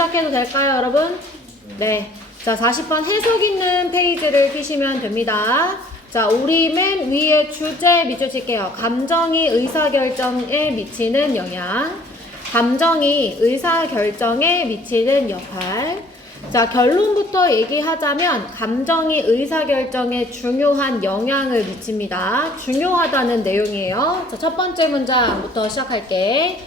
시작해도 될까요, 여러분? 네. 자, 40번 해석 있는 페이지를 피시면 됩니다. 자, 우리 맨 위에 주제 밑줄 칠게요. 감정이 의사결정에 미치는 영향. 감정이 의사결정에 미치는 역할. 자, 결론부터 얘기하자면 감정이 의사결정에 중요한 영향을 미칩니다. 중요하다는 내용이에요. 자, 첫 번째 문장부터 시작할게.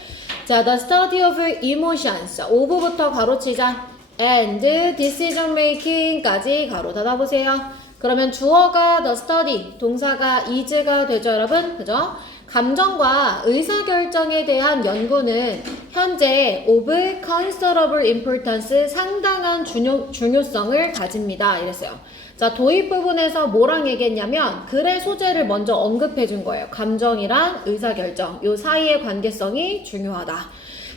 자, the study of emotions. 5부부터 가로치자. and decision making까지 가로 닫아보세요. 그러면 주어가 the study, 동사가 is가 되죠, 여러분? 그죠? 감정과 의사결정에 대한 연구는 현재 of considerable importance, 상당한 중요성을 가집니다. 이랬어요. 자, 도입 부분에서 뭐랑 얘기했냐면 글의 소재를 먼저 언급해 준 거예요. 감정이랑 의사결정, 요 사이의 관계성이 중요하다.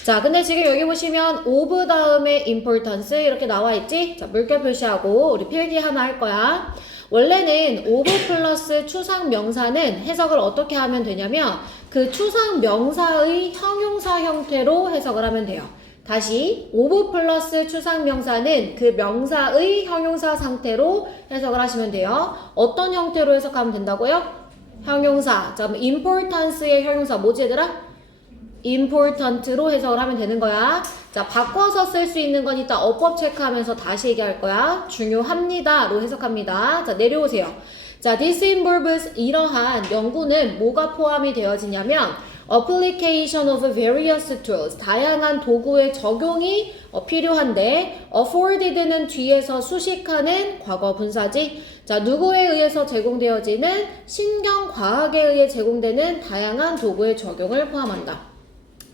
자, 근데 지금 여기 보시면 of 다음에 importance 이렇게 나와 있지? 자, 물결 표시하고 우리 필기 하나 할 거야. 원래는 of 플러스 추상 명사는 해석을 어떻게 하면 되냐면 그 추상 명사의 형용사 형태로 해석을 하면 돼요. 다시 of 플러스 추상 명사는 그 명사의 형용사 상태로 해석을 하시면 돼요. 어떤 형태로 해석하면 된다고요? 형용사. 자, 그럼 importance의 형용사 뭐지 얘들아? important로 해석을 하면 되는 거야. 자, 바꿔서 쓸 수 있는 건 이따 어법 체크하면서 다시 얘기할 거야. 중요합니다로 해석합니다. 자, 내려오세요. 자, this involves 이러한 연구는 뭐가 포함이 되어지냐면 application of various tools, 다양한 도구의 적용이 필요한데 afforded는 뒤에서 수식하는 과거 분사지. 자, 누구에 의해서 제공되어지는 신경과학에 의해 제공되는 다양한 도구의 적용을 포함한다.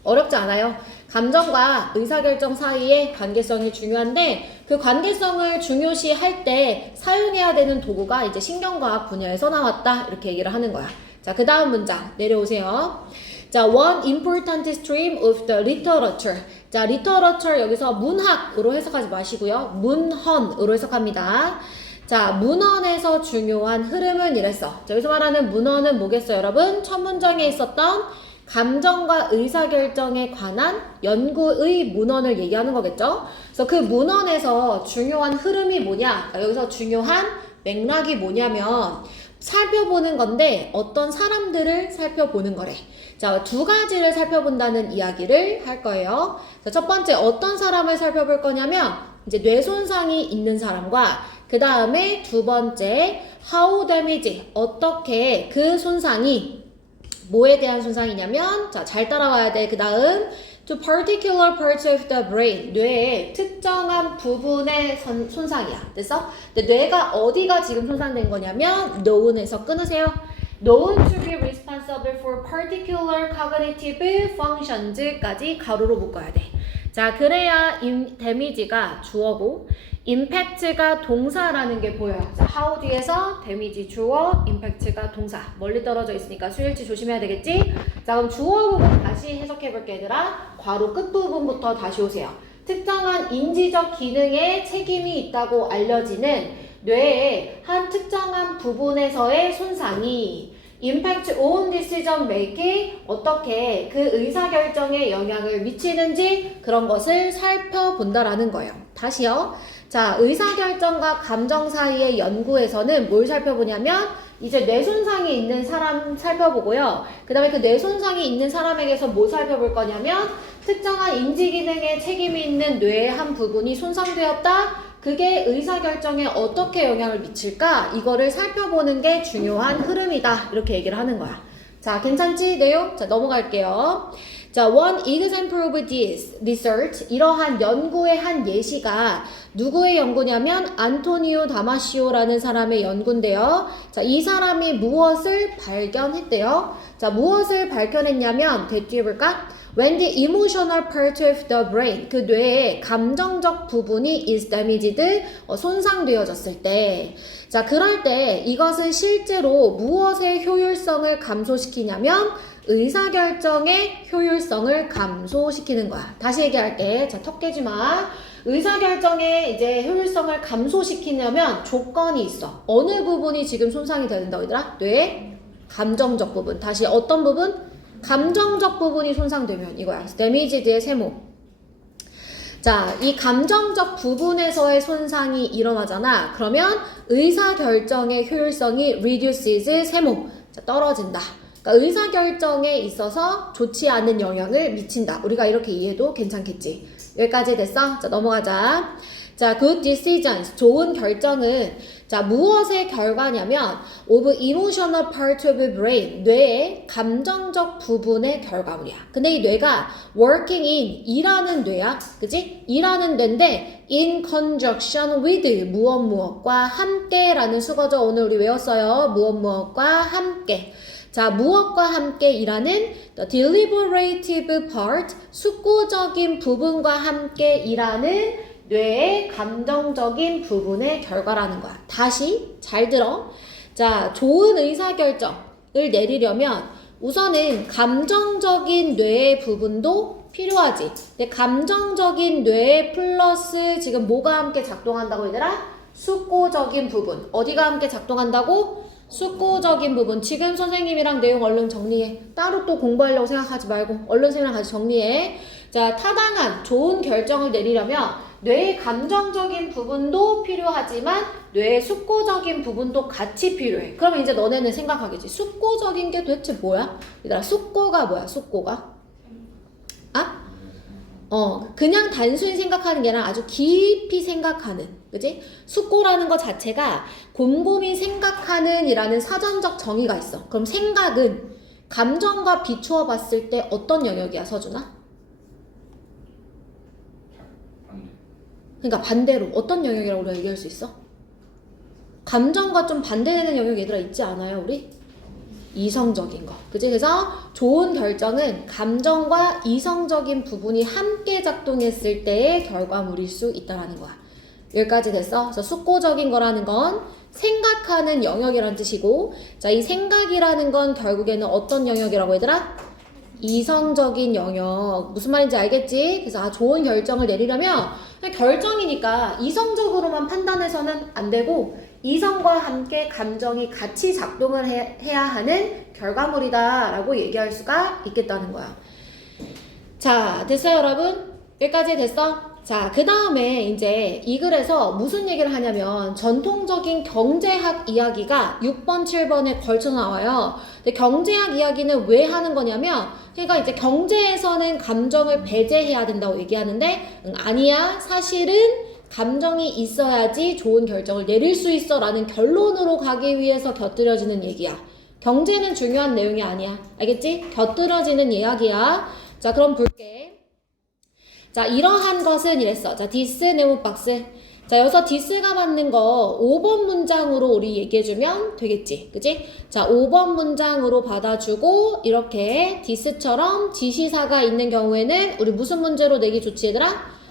어렵지 않아요. 감정과 의사결정 사이의 관계성이 중요한데 그 관계성을 중요시 할 때 사용해야 되는 도구가 이제 신경과학 분야에서 나왔다. 이렇게 얘기를 하는 거야. 자, 그 다음 문장 내려오세요. 자, one important stream of the literature. 자, literature 여기서 문학으로 해석하지 마시고요. 문헌으로 해석합니다. 자, 문헌에서 중요한 흐름은 이랬어. 자, 여기서 말하는 문헌은 뭐겠어요, 여러분? 첫 문장에 있었던 감정과 의사결정에 관한 연구의 문헌을 얘기하는 거겠죠? 그래서 그 문헌에서 중요한 흐름이 뭐냐? 여기서 중요한 맥락이 뭐냐면 살펴보는 건데 어떤 사람들을 살펴보는 거래. 자, 두 가지를 살펴본다는 이야기를 할 거예요. 자, 첫 번째 어떤 사람을 살펴볼 거냐면 이제 뇌 손상이 있는 사람과 그 다음에 두 번째 how damage, 어떻게 그 손상이 뭐에 대한 손상이냐면 자, 잘 따라와야 돼. 그 다음 to particular parts of the brain, 뇌의 특정한 부분의 손상이야. 됐어? 근데 뇌가 어디가 지금 손상된 거냐면 known에서 끊으세요. known to be responsible for particular cognitive functions까지 가로로 묶어야 돼. 자, 그래야 damage가 주어고 impact가 동사라는 게 보여요. 자, how 뒤에서 데미지 주어, impact가 동사. 멀리 떨어져 있으니까 수일치 조심해야 되겠지? 자, 그럼 주어 부분 다시 해석해 볼게, 얘들아. 괄호 끝부분부터 다시 오세요. 특정한 인지적 기능에 책임이 있다고 알려지는 뇌의 한 특정한 부분에서의 손상이 impact on decision making, 어떻게 그 의사결정에 영향을 미치는지 그런 것을 살펴본다라는 거예요. 다시요. 자, 의사결정과 감정 사이의 연구에서는 뭘 살펴보냐면 이제 뇌손상이 있는 사람 살펴보고요. 그 다음에 그 뇌손상이 있는 사람에게서 뭐 살펴볼 거냐면 특정한 인지기능에 책임이 있는 뇌의 한 부분이 손상되었다. 그게 의사결정에 어떻게 영향을 미칠까? 이거를 살펴보는 게 중요한 흐름이다. 이렇게 얘기를 하는 거야. 자, 괜찮지? 내용? 자, 넘어갈게요. 자, one example of this research, 이러한 연구의 한 예시가 누구의 연구냐면 안토니오 다마시오라는 사람의 연구인데요. 자, 이 사람이 무엇을 발견했대요? 자, 무엇을 발견했냐면 뒤에 볼까? When the emotional part of the brain, 그 뇌의 감정적 부분이 is damaged, 손상되어졌을 때, 자, 그럴 때 이것은 실제로 무엇의 효율성을 감소시키냐면 의사결정의 효율성을 감소시키는 거야. 다시 얘기할게. 자, 턱 깨지 마. 의사결정의 이제 효율성을 감소시키려면 조건이 있어. 어느 부분이 지금 손상이 된다고 얘들아? 뇌의 감정적 부분. 다시 어떤 부분? 감정적 부분이 손상되면 이거야. damaked의 세모. 자, 이 감정적 부분에서의 손상이 일어나잖아. 그러면 의사결정의 효율성이 reduces 세모. 자, 떨어진다. 그러니까 의사결정에 있어서 좋지 않은 영향을 미친다. 우리가 이렇게 이해해도 괜찮겠지. 여기까지 됐어? 자, 넘어가자. 자, good decisions. 좋은 결정은 자, 무엇의 결과냐면 of emotional part of the brain. 뇌의 감정적 부분의 결과물이야. 근데 이 뇌가 working in 일하는 뇌야. 그지? 일하는 뇌인데 in conjunction with 무엇과 함께라는 수거죠. 오늘 우리 외웠어요. 무엇과 함께. 자, 무엇과 함께 일하는 the deliberative part, 숙고적인 부분과 함께 일하는 뇌의 감정적인 부분의 결과라는 거야. 다시 잘 들어. 자, 좋은 의사결정을 내리려면 우선은 감정적인 뇌의 부분도 필요하지. 근데 감정적인 뇌 플러스 지금 뭐가 함께 작동한다고 얘들아? 숙고적인 부분. 어디가 함께 작동한다고? 숙고적인 부분. 지금 선생님이랑 내용 얼른 정리해. 따로 또 공부하려고 생각하지 말고 얼른 선생님이랑 같이 정리해. 자, 타당한 좋은 결정을 내리려면 뇌의 감정적인 부분도 필요하지만 뇌의 숙고적인 부분도 같이 필요해. 그러면 이제 너네는 생각하겠지. 숙고적인 게 도대체 뭐야? 얘들아, 숙고가 뭐야? 숙고가? 아? 그냥 단순히 생각하는 게 아니라 아주 깊이 생각하는, 그지? 숙고라는 것 자체가 곰곰이 생각하는 이라는 사전적 정의가 있어. 그럼 생각은 감정과 비추어 봤을 때 어떤 영역이야, 서준아? 그러니까 반대로 어떤 영역이라고 우리가 얘기할 수 있어? 감정과 좀 반대되는 영역 얘들아 있지 않아요, 우리? 이성적인 거. 그치? 그래서 좋은 결정은 감정과 이성적인 부분이 함께 작동했을 때의 결과물일 수 있다는 거야. 여기까지 됐어? 그래서 숙고적인 거라는 건 생각하는 영역이라는 뜻이고, 자, 이 생각이라는 건 결국에는 어떤 영역이라고 얘들아? 이성적인 영역. 무슨 말인지 알겠지? 그래서 좋은 결정을 내리려면 그냥 결정이니까 이성적으로만 판단해서는 안 되고 이성과 함께 감정이 같이 작동을 해야 하는 결과물이다 라고 얘기할 수가 있겠다는 거야. 자, 됐어요 여러분? 여기까지 됐어? 자, 그 다음에 이제 이 글에서 무슨 얘기를 하냐면 전통적인 경제학 이야기가 6번, 7번에 걸쳐 나와요. 근데 경제학 이야기는 왜 하는 거냐면 그러니까 이제 경제에서는 감정을 배제해야 된다고 얘기하는데 아니야, 사실은 감정이 있어야지 좋은 결정을 내릴 수 있어 라는 결론으로 가기 위해서 곁들여지는 얘기야. 경제는 중요한 내용이 아니야. 알겠지? 곁들여지는 이야기야. 자, 그럼 볼게. 자, 이러한 것은 이랬어. 자, 디스 네모 박스. 자, 여기서 디스가 맞는 거 5번 문장으로 우리 얘기해주면 되겠지. 그치? 자, 5번 문장으로 받아주고 이렇게 디스처럼 지시사가 있는 경우에는 우리 무슨 문제로 내기 좋지 얘들아?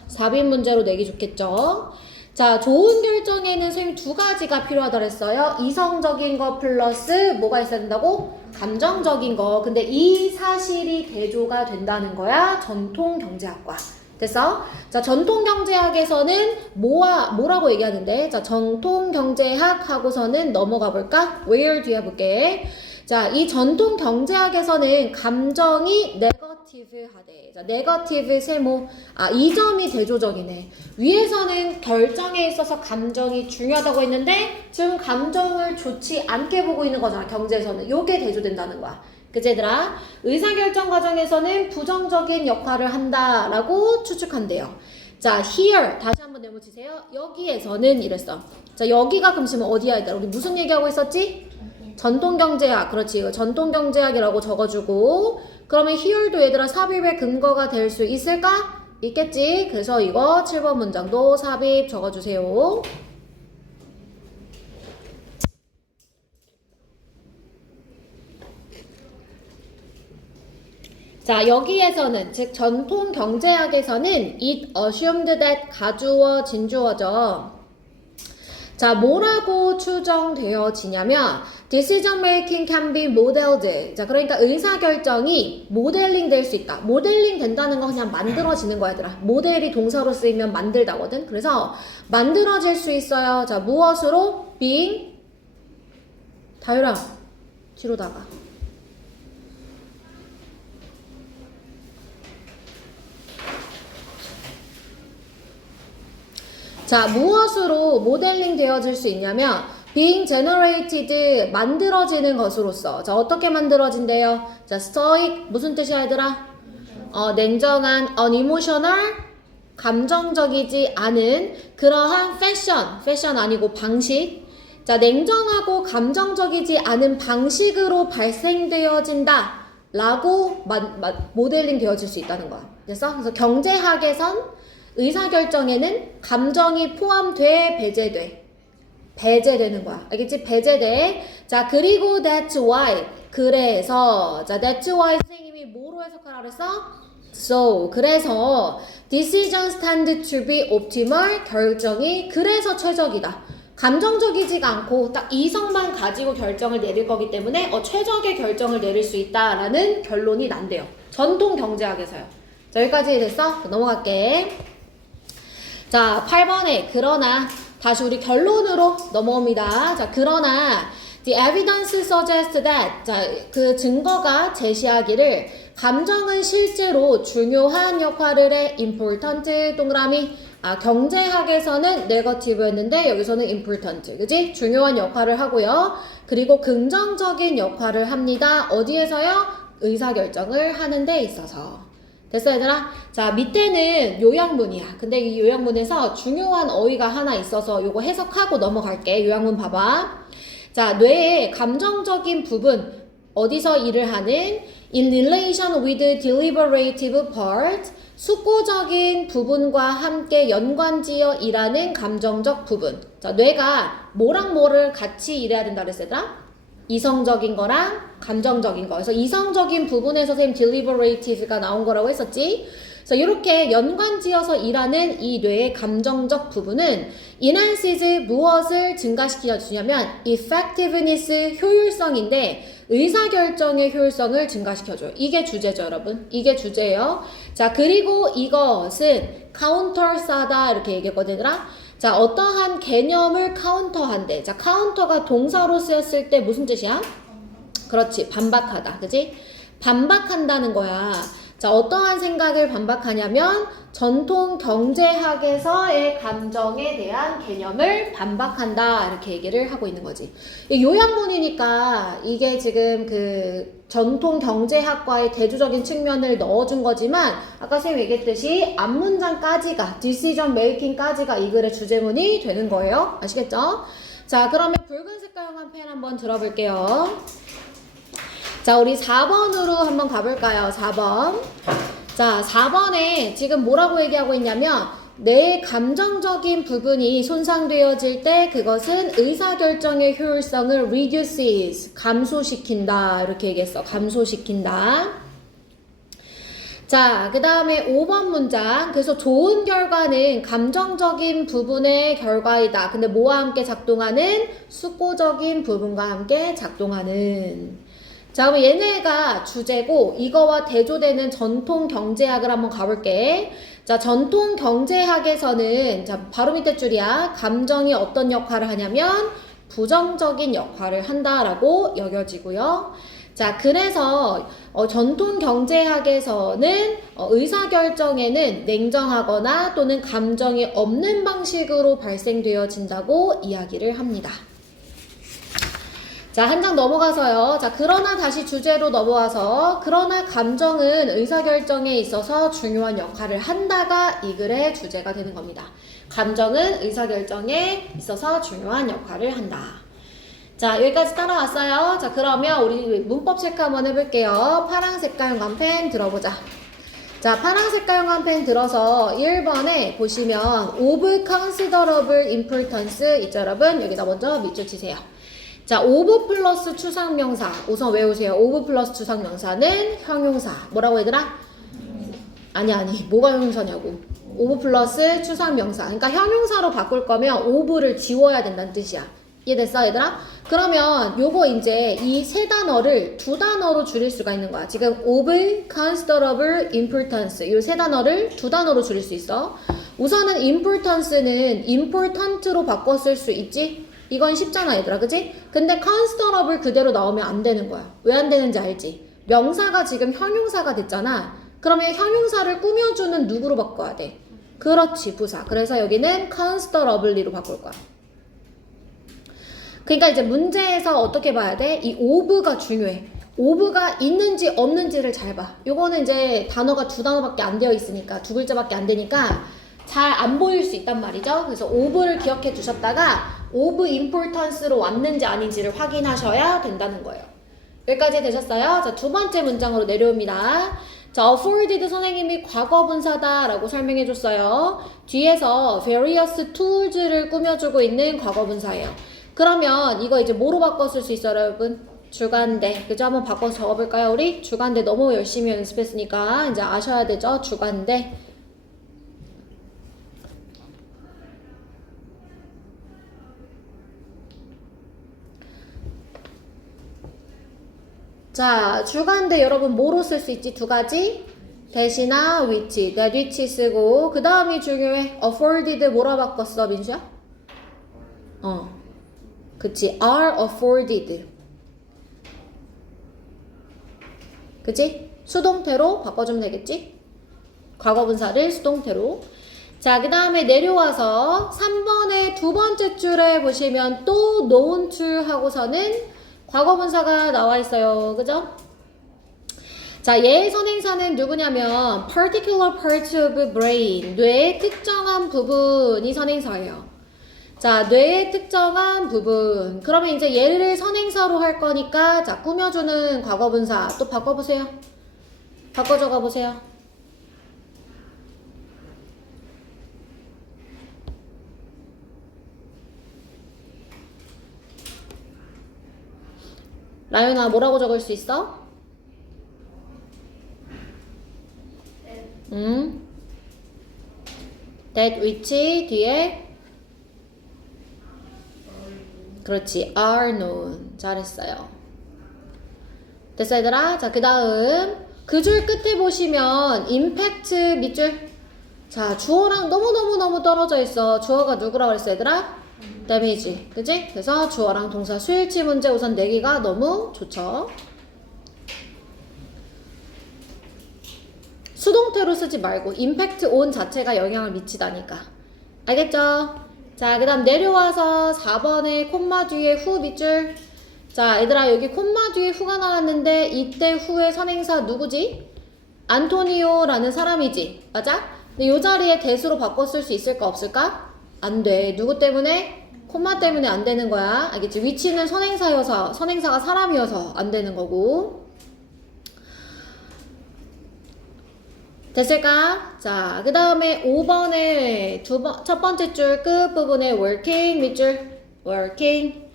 4빈 문제로 내기 좋겠죠. 자, 좋은 결정에는 선생님 두 가지가 필요하다 그랬어요. 이성적인 거 플러스 뭐가 있어야 된다고? 감정적인 거. 근데 이 사실이 대조가 된다는 거야. 전통경제학과. 됐어? 자, 전통경제학에서는 뭐라고 얘기하는데? 자, 전통경제학 하고서는 넘어가 볼까? Where 뒤에 볼게. 자, 이 전통경제학에서는 감정이 네거티브 하대. 자, 네거티브 세모. 아, 이 점이 대조적이네. 위에서는 결정에 있어서 감정이 중요하다고 했는데 지금 감정을 좋지 않게 보고 있는 거잖아. 경제에서는. 요게 대조된다는 거야. 그치 얘들아? 의사결정 과정에서는 부정적인 역할을 한다라고 추측한대요. 자, here 다시 한번 네모치세요. 여기에서는 이랬어. 자, 여기가 그럼 지금 어디야 얘들아? 우리 무슨 얘기하고 있었지? 전통경제학. 그렇지. 이거 전통경제학이라고 적어주고 그러면 here도 얘들아 삽입의 근거가 될 수 있을까? 있겠지. 그래서 이거 7번 문장도 삽입 적어주세요. 자, 여기에서는 즉 전통 경제학에서는 it assumed that 가주어 진주어죠. 자, 뭐라고 추정되어지냐면 decision making can be modeled. 자, 그러니까 의사결정이 모델링 될 수 있다. 모델링 된다는 건 그냥 만들어지는 거야, 얘들아. 모델이 동사로 쓰이면 만들다거든. 그래서 만들어질 수 있어요. 자, 무엇으로? being 다율아, 뒤로 나가. 자, 무엇으로 모델링 되어질 수 있냐면 being generated 만들어지는 것으로서 자 어떻게 만들어진대요? 자 stoic 무슨 뜻이야 얘들아? 냉정한 unemotional 감정적이지 않은 그러한 패션 아니고 방식 자 냉정하고 감정적이지 않은 방식으로 발생되어진다 라고 모델링 되어질 수 있다는 거야. 됐어? 그래서 경제학에선 의사결정에는 감정이 포함돼 배제되는 거야. 알겠지? 배제돼. 자, 그리고 that's why. 그래서. 자, that's why 선생님이 뭐로 해석하라 그랬어? So. 그래서 decisions tend to be optimal. 결정이 그래서 최적이다. 감정적이지가 않고 딱 이성만 가지고 결정을 내릴 거기 때문에 최적의 결정을 내릴 수 있다라는 결론이 난대요. 전통 경제학에서요. 자, 여기까지 됐어? 넘어갈게. 자, 8번에 그러나 다시 우리 결론으로 넘어옵니다. 자, 그러나 the evidence suggests that 자, 그 증거가 제시하기를 감정은 실제로 중요한 역할을 해 important 동그라미 경제학에서는 negative였는데 여기서는 important 그지? 중요한 역할을 하고요. 그리고 긍정적인 역할을 합니다. 어디에서요? 의사결정을 하는 데 있어서. 됐어 얘들아? 자 밑에는 요약문이야. 근데 이 요약문에서 중요한 어휘가 하나 있어서 요거 해석하고 넘어갈게. 요약문 봐봐. 자 뇌의 감정적인 부분 어디서 일을 하는 in relation with deliberative part 숙고적인 부분과 함께 연관지어 일하는 감정적 부분. 자 뇌가 뭐랑 뭐를 같이 일해야 된다 그랬어 얘들아? 이성적인 거랑 감정적인 거. 그래서 이성적인 부분에서 선생님 deliberative가 나온 거라고 했었지. 그래서 이렇게 연관지어서 일하는 이 뇌의 감정적 부분은 enhances 무엇을 증가시켜 주냐면 effectiveness 효율성인데 의사결정의 효율성을 증가시켜줘요. 이게 주제죠 여러분. 이게 주제예요. 자 그리고 이것은 카운터사다 이렇게 얘기했거든요. 자, 어떠한 개념을 카운터한대. 자, 카운터가 동사로 쓰였을 때 무슨 뜻이야? 그렇지, 반박하다. 그지? 반박한다는 거야. 자, 어떠한 생각을 반박하냐면 전통 경제학에서의 감정에 대한 개념을 반박한다. 이렇게 얘기를 하고 있는 거지. 요약문이니까 이게 지금 그 전통 경제학과의 대조적인 측면을 넣어준 거지만 아까 선생님 얘기했듯이 앞문장까지가 decision making까지가 이 글의 주제문이 되는 거예요. 아시겠죠? 자, 그러면 붉은 색깔형 펜 한번 들어볼게요. 자, 우리 4번으로 한번 가볼까요? 4번. 자, 4번에 지금 뭐라고 얘기하고 있냐면 내 감정적인 부분이 손상되어질 때 그것은 의사결정의 효율성을 reduces, 감소시킨다. 이렇게 얘기했어. 감소시킨다. 자, 그 다음에 5번 문장. 그래서 좋은 결과는 감정적인 부분의 결과이다. 근데 뭐와 함께 작동하는? 숙고적인 부분과 함께 작동하는. 자, 그럼 얘네가 주제고 이거와 대조되는 전통 경제학을 한번 가볼게. 자, 전통 경제학에서는 자, 바로 밑에 줄이야. 감정이 어떤 역할을 하냐면 부정적인 역할을 한다라고 여겨지고요. 자, 그래서 전통 경제학에서는 의사결정에는 냉정하거나 또는 감정이 없는 방식으로 발생되어진다고 이야기를 합니다. 자, 한 장 넘어가서요. 자, 그러나 다시 주제로 넘어와서 그러나 감정은 의사결정에 있어서 중요한 역할을 한다가 이 글의 주제가 되는 겁니다. 감정은 의사결정에 있어서 중요한 역할을 한다. 자, 여기까지 따라왔어요. 자, 그러면 우리 문법 체크 한번 해볼게요. 파란 색깔 형광펜 들어보자. 자, 파란 색깔 형광펜 들어서 1번에 보시면 of considerable importance 있죠, 여러분? 여기다 먼저 밑줄 치세요. 자, of 플러스 추상명사. 우선 외우세요. of 플러스 추상명사는 형용사. 뭐라고 얘들아? 아니. 뭐가 형용사냐고. of 플러스 추상명사. 그러니까 형용사로 바꿀 거면 of를 지워야 된다는 뜻이야. 이해됐어, 얘들아? 그러면 요거 이제 이 세 단어를 두 단어로 줄일 수가 있는 거야. 지금 of considerable importance. 이 세 단어를 두 단어로 줄일 수 있어. 우선은 importance는 important로 바꿔 쓸 수 있지? 이건 쉽잖아 얘들아 그치? 근데 considerable 그대로 나오면 안 되는 거야. 왜 안 되는지 알지? 명사가 지금 형용사가 됐잖아. 그러면 형용사를 꾸며주는 누구로 바꿔야 돼? 그렇지, 부사. 그래서 여기는 considerably로 바꿀 거야. 그러니까 이제 문제에서 어떻게 봐야 돼? 이 of가 중요해. of가 있는지 없는지를 잘 봐. 요거는 이제 단어가 두 단어밖에 안 되어 있으니까, 두 글자밖에 안 되니까 잘 안 보일 수 있단 말이죠. 그래서 of를 기억해 두셨다가 of importance로 왔는지 아닌지를 확인하셔야 된다는 거예요. 여기까지 되셨어요? 자, 두 번째 문장으로 내려옵니다. 자, afforded 선생님이 과거분사다 라고 설명해 줬어요. 뒤에서 various tools를 꾸며주고 있는 과거분사예요. 그러면 이거 이제 뭐로 바꿔 쓸 수 있어요, 여러분? 주간대. 그죠? 한번 바꿔서 적어볼까요, 우리? 주간대 너무 열심히 연습했으니까 이제 아셔야 되죠? 주간대. 자, 주간대 여러분 뭐로 쓸 수 있지? 두 가지? 대시나 which. that which 쓰고 그 다음이 중요해. afforded 뭐라 바꿨어, 민수야? 그치. are afforded. 그치? 수동태로 바꿔주면 되겠지? 과거분사를 수동태로. 자, 그 다음에 내려와서 3번의 두 번째 줄에 보시면 또 known to 하고서는 과거분사가 나와 있어요. 그죠? 자, 얘의 선행사는 누구냐면 particular part of brain, 뇌의 특정한 부분이 선행사예요. 자, 뇌의 특정한 부분. 그러면 이제 얘를 선행사로 할 거니까 자, 꾸며주는 과거분사 또 바꿔보세요. 바꿔 적어보세요. 라윤아, 뭐라고 적을 수 있어? that which 뒤에 그렇지, are known. 잘했어요. 됐어, 얘들아? 자, 그 다음 그 줄 끝에 보시면 impact 밑줄. 자, 주어랑 너무너무너무 떨어져 있어. 주어가 누구라고 그랬어, 얘들아? damage. 그치? 그래서 주어랑 동사 수일치 문제 우선 내기가 너무 좋죠. 수동태로 쓰지 말고 impact on 자체가 영향을 미치다니까. 알겠죠? 자, 그 다음 내려와서 4번에 콤마 뒤에 후 밑줄. 자, 얘들아, 여기 콤마 뒤에 후가 나왔는데 이때 후의 선행사 누구지? 안토니오라는 사람이지. 맞아? 근데 이 자리에 대수로 바꿔 쓸 수 있을까 없을까? 안 돼. 누구 때문에? 콤마 때문에 안 되는 거야. 알겠지? 위치는 선행사여서, 선행사가 사람이어서 안 되는 거고. 됐을까? 자, 그 다음에 5번에 첫 번째 줄 끝부분에 working 밑줄. working.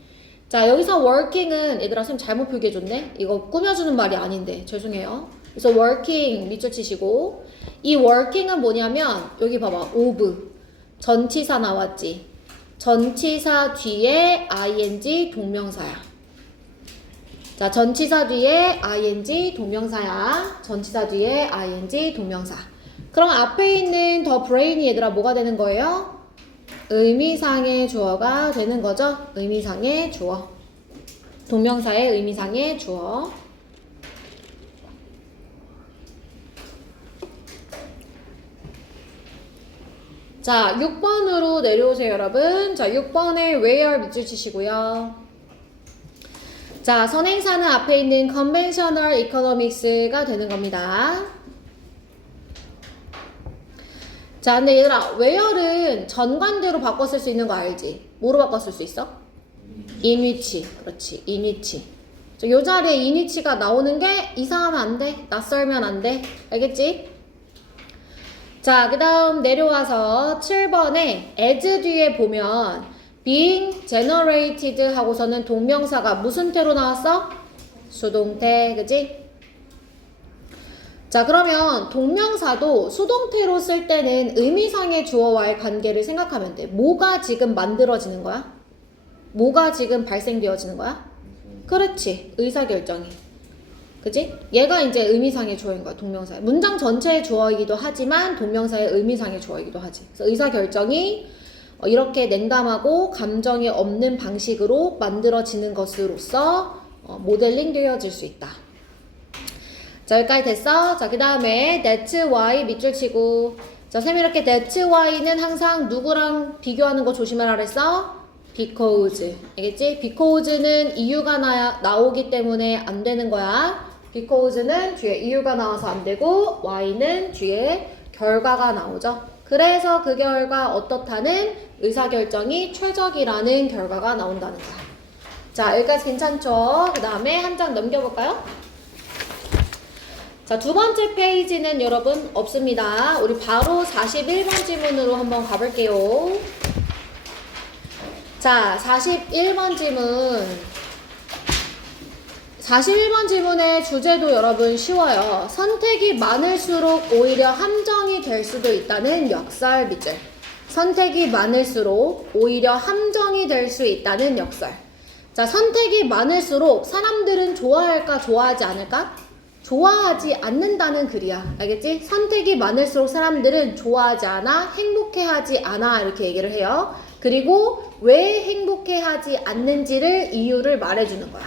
자, 여기서 working은 얘들아 선생님 잘못 표기해줬네. 이거 꾸며주는 말이 아닌데 죄송해요. 그래서 working 밑줄 치시고, 이 working은 뭐냐면 여기 봐봐, of 전치사 나왔지. 전치사 뒤에 ing 동명사야. 자, 전치사 뒤에 ing 동명사야. 전치사 뒤에 ing 동명사. 그럼 앞에 있는 the brain이 얘들아 뭐가 되는 거예요? 의미상의 주어가 되는 거죠. 의미상의 주어. 동명사의 의미상의 주어. 자, 6번으로 내려오세요, 여러분. 자, 6번에 where 밑줄 치시고요. 자, 선행사는 앞에 있는 conventional economics가 되는 겁니다. 자, 근데 얘들아, where는 전관대로 바꿔 쓸 수 있는 거 알지? 뭐로 바꿔 쓸 수 있어? in which. 그렇지, in which. 요 자리에 in which가 나오는 게 이상하면 안 돼. 낯설면 안 돼. 알겠지? 자, 그 다음 내려와서 7번에 as 뒤에 보면 being generated 하고서는 동명사가 무슨 태로 나왔어? 수동태, 그지? 자, 그러면 동명사도 수동태로 쓸 때는 의미상의 주어와의 관계를 생각하면 돼. 뭐가 지금 만들어지는 거야? 뭐가 지금 발생되어지는 거야? 그렇지, 의사결정이. 그지? 얘가 이제 의미상의 주어인 거야, 동명사. 문장 전체의 주어이기도 하지만 동명사의 의미상의 주어이기도 하지. 그래서 의사결정이 이렇게 냉담하고 감정이 없는 방식으로 만들어지는 것으로서 모델링 되어질 수 있다. 자, 여기까지 됐어? 자, 그 다음에 that's why 밑줄 치고. 자, 쌤이 이렇게 that's why는 항상 누구랑 비교하는 거 조심하라 그랬어? because. 알겠지? because는 이유가 나오기 때문에 안 되는 거야. because는 뒤에 이유가 나와서 안 되고 why는 뒤에 결과가 나오죠. 그래서 그 결과 어떻다는 의사결정이 최적이라는 결과가 나온다는 거야. 자, 여기까지 괜찮죠? 그 다음에 한 장 넘겨볼까요? 자, 두 번째 페이지는 여러분 없습니다. 우리 바로 41번 지문으로 한번 가볼게요. 자, 41번 지문. 41번 지문의 주제도 여러분 쉬워요. 선택이 많을수록 오히려 함정이 될 수도 있다는 역설 밑줄. 선택이 많을수록 오히려 함정이 될 수 있다는 역설. 자, 선택이 많을수록 사람들은 좋아할까 좋아하지 않을까? 좋아하지 않는다는 글이야. 알겠지? 선택이 많을수록 사람들은 좋아하지 않아, 행복해하지 않아 이렇게 얘기를 해요. 그리고 왜 행복해하지 않는지를 이유를 말해주는 거야.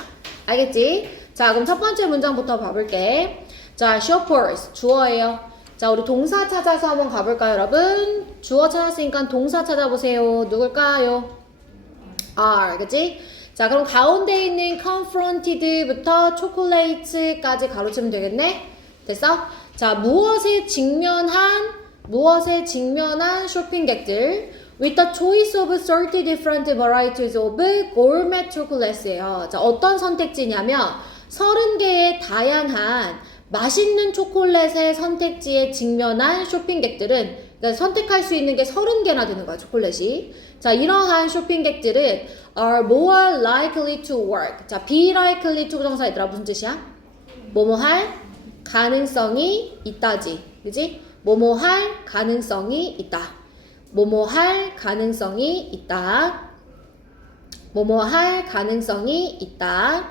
알겠지? 자, 그럼 첫 번째 문장부터 봐볼게. 자, shoppers 주어예요. 자, 우리 동사 찾아서 한번 가볼까요, 여러분? 주어 찾았으니까 동사 찾아보세요. 누굴까요? are, 그치? 자, 그럼 가운데 있는 confronted부터 chocolate까지 가로치면 되겠네? 됐어? 자, 무엇에 직면한 쇼핑객들 with the choice of 30 different varieties of gourmet chocolатes예요. 자, 어떤 선택지냐면 30개의 다양한 맛있는 초콜릿의 선택지에 직면한 쇼핑객들은 그러니까 선택할 수 있는 게 30개나 되는 거야, 초콜릿이. 자, 이러한 쇼핑객들은 are more likely to work. 자, be likely to 정사 얘들아 무슨 뜻이야? 뭐뭐 할 가능성이 있다지. 그지? 뭐뭐 할 가능성이 있다. 뭐뭐 할 가능성이 있다. 뭐뭐 할 가능성이 있다.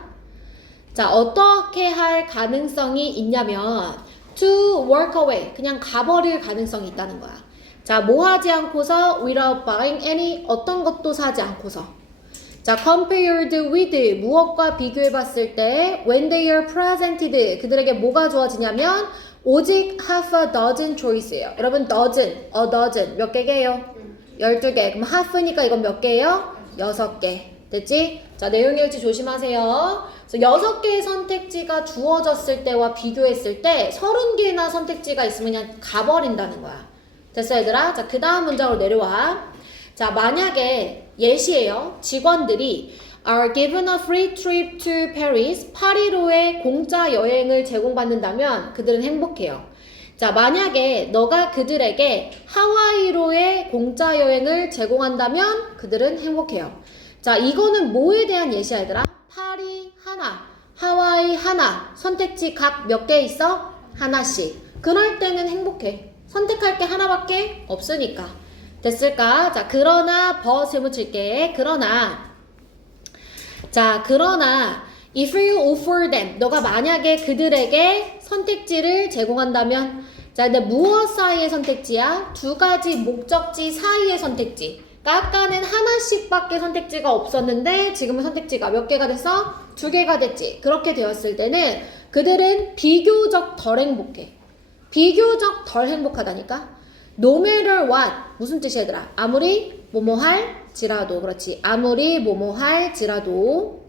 자, 어떻게 할 가능성이 있냐면 to work away, 그냥 가버릴 가능성이 있다는 거야. 자, 뭐 하지 않고서 without buying any, 어떤 것도 사지 않고서. 자, compared with, 무엇과 비교해봤을 때 when they are presented, 그들에게 뭐가 주어지냐면 오직 half a dozen choice예요. 여러분 dozen, a dozen 몇 개게요? 12개. 그럼 half니까 이건 몇 개예요? 6개. 됐지? 자, 내용일지 조심하세요. 그래서 6개의 선택지가 주어졌을 때와 비교했을 때 30개나 선택지가 있으면 그냥 가버린다는 거야. 됐어, 얘들아? 자, 그 다음 문장으로 내려와. 자, 만약에 예시예요. 직원들이 are given a free trip to Paris, 파리로의 공짜 여행을 제공받는다면 그들은 행복해요. 자, 만약에 너가 그들에게 하와이로의 공짜 여행을 제공한다면 그들은 행복해요. 자, 이거는 뭐에 대한 예시야, 얘들아? 파리 하나, 하와이 하나, 선택지 각 몇 개 있어? 하나씩. 그럴 때는 행복해. 선택할 게 하나밖에 없으니까. 됐을까? 자, 그러나 but을 묻힐게. 그러나 if you offer them, 너가 만약에 그들에게 선택지를 제공한다면, 자, 근데 무엇 사이의 선택지야? 두 가지 목적지 사이의 선택지. 아까는 하나씩밖에 선택지가 없었는데 지금은 선택지가 몇 개가 됐어? 2개가 됐지. 그렇게 되었을 때는 그들은 비교적 덜 행복해. 비교적 덜 행복하다니까? No matter what. 무슨 뜻이야, 얘들아? 아무리 뭐뭐 할지라도. 그렇지. 아무리 뭐뭐 할지라도.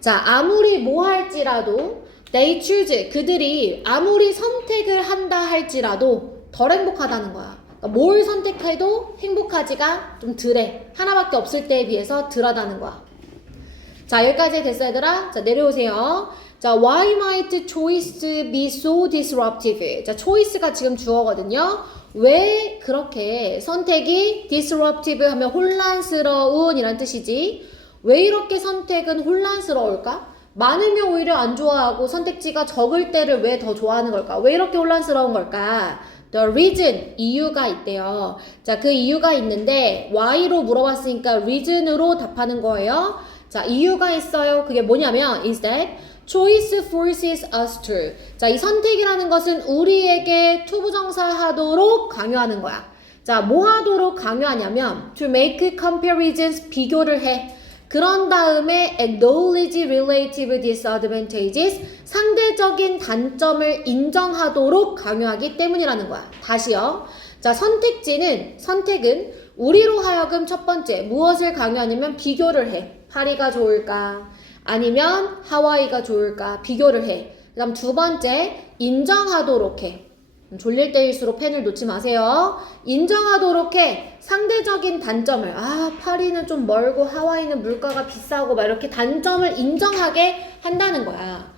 자, 아무리 뭐 할지라도 they choose. 그들이 아무리 선택을 한다 할지라도 덜 행복하다는 거야. 그러니까 뭘 선택해도 행복하지가 좀 덜해. 하나밖에 없을 때에 비해서 덜하다는 거야. 자, 여기까지 됐어, 얘들아? 자, 내려오세요. 자, why might choice be so disruptive? 자, choice가 지금 주어거든요. 왜 그렇게 선택이 disruptive 하면 혼란스러운 이란 뜻이지. 왜 이렇게 선택은 혼란스러울까? 많으면 오히려 안 좋아하고 선택지가 적을 때를 왜 더 좋아하는 걸까? 왜 이렇게 혼란스러운 걸까? The reason, 이유가 있대요. 자, 그 이유가 있는데 why로 물어봤으니까 reason으로 답하는 거예요. 자, 이유가 있어요. 그게 뭐냐면 is that choice forces us to. 자, 이 선택이라는 것은 우리에게 투부정사 하도록 강요하는 거야. 자, 뭐 하도록 강요하냐면 to make comparisons, 비교를 해. 그런 다음에 acknowledge relative disadvantages, 상대적인 단점을 인정하도록 강요하기 때문이라는 거야. 다시요. 자, 선택은 우리로 하여금 첫 번째 무엇을 강요하냐면 비교를 해. 파리가 좋을까? 아니면 하와이가 좋을까? 비교를 해. 그 다음 두 번째, 인정하도록 해. 졸릴 때일수록 펜을 놓지 마세요. 인정하도록 해. 상대적인 단점을, 파리는 좀 멀고 하와이는 물가가 비싸고 막 이렇게 단점을 인정하게 한다는 거야.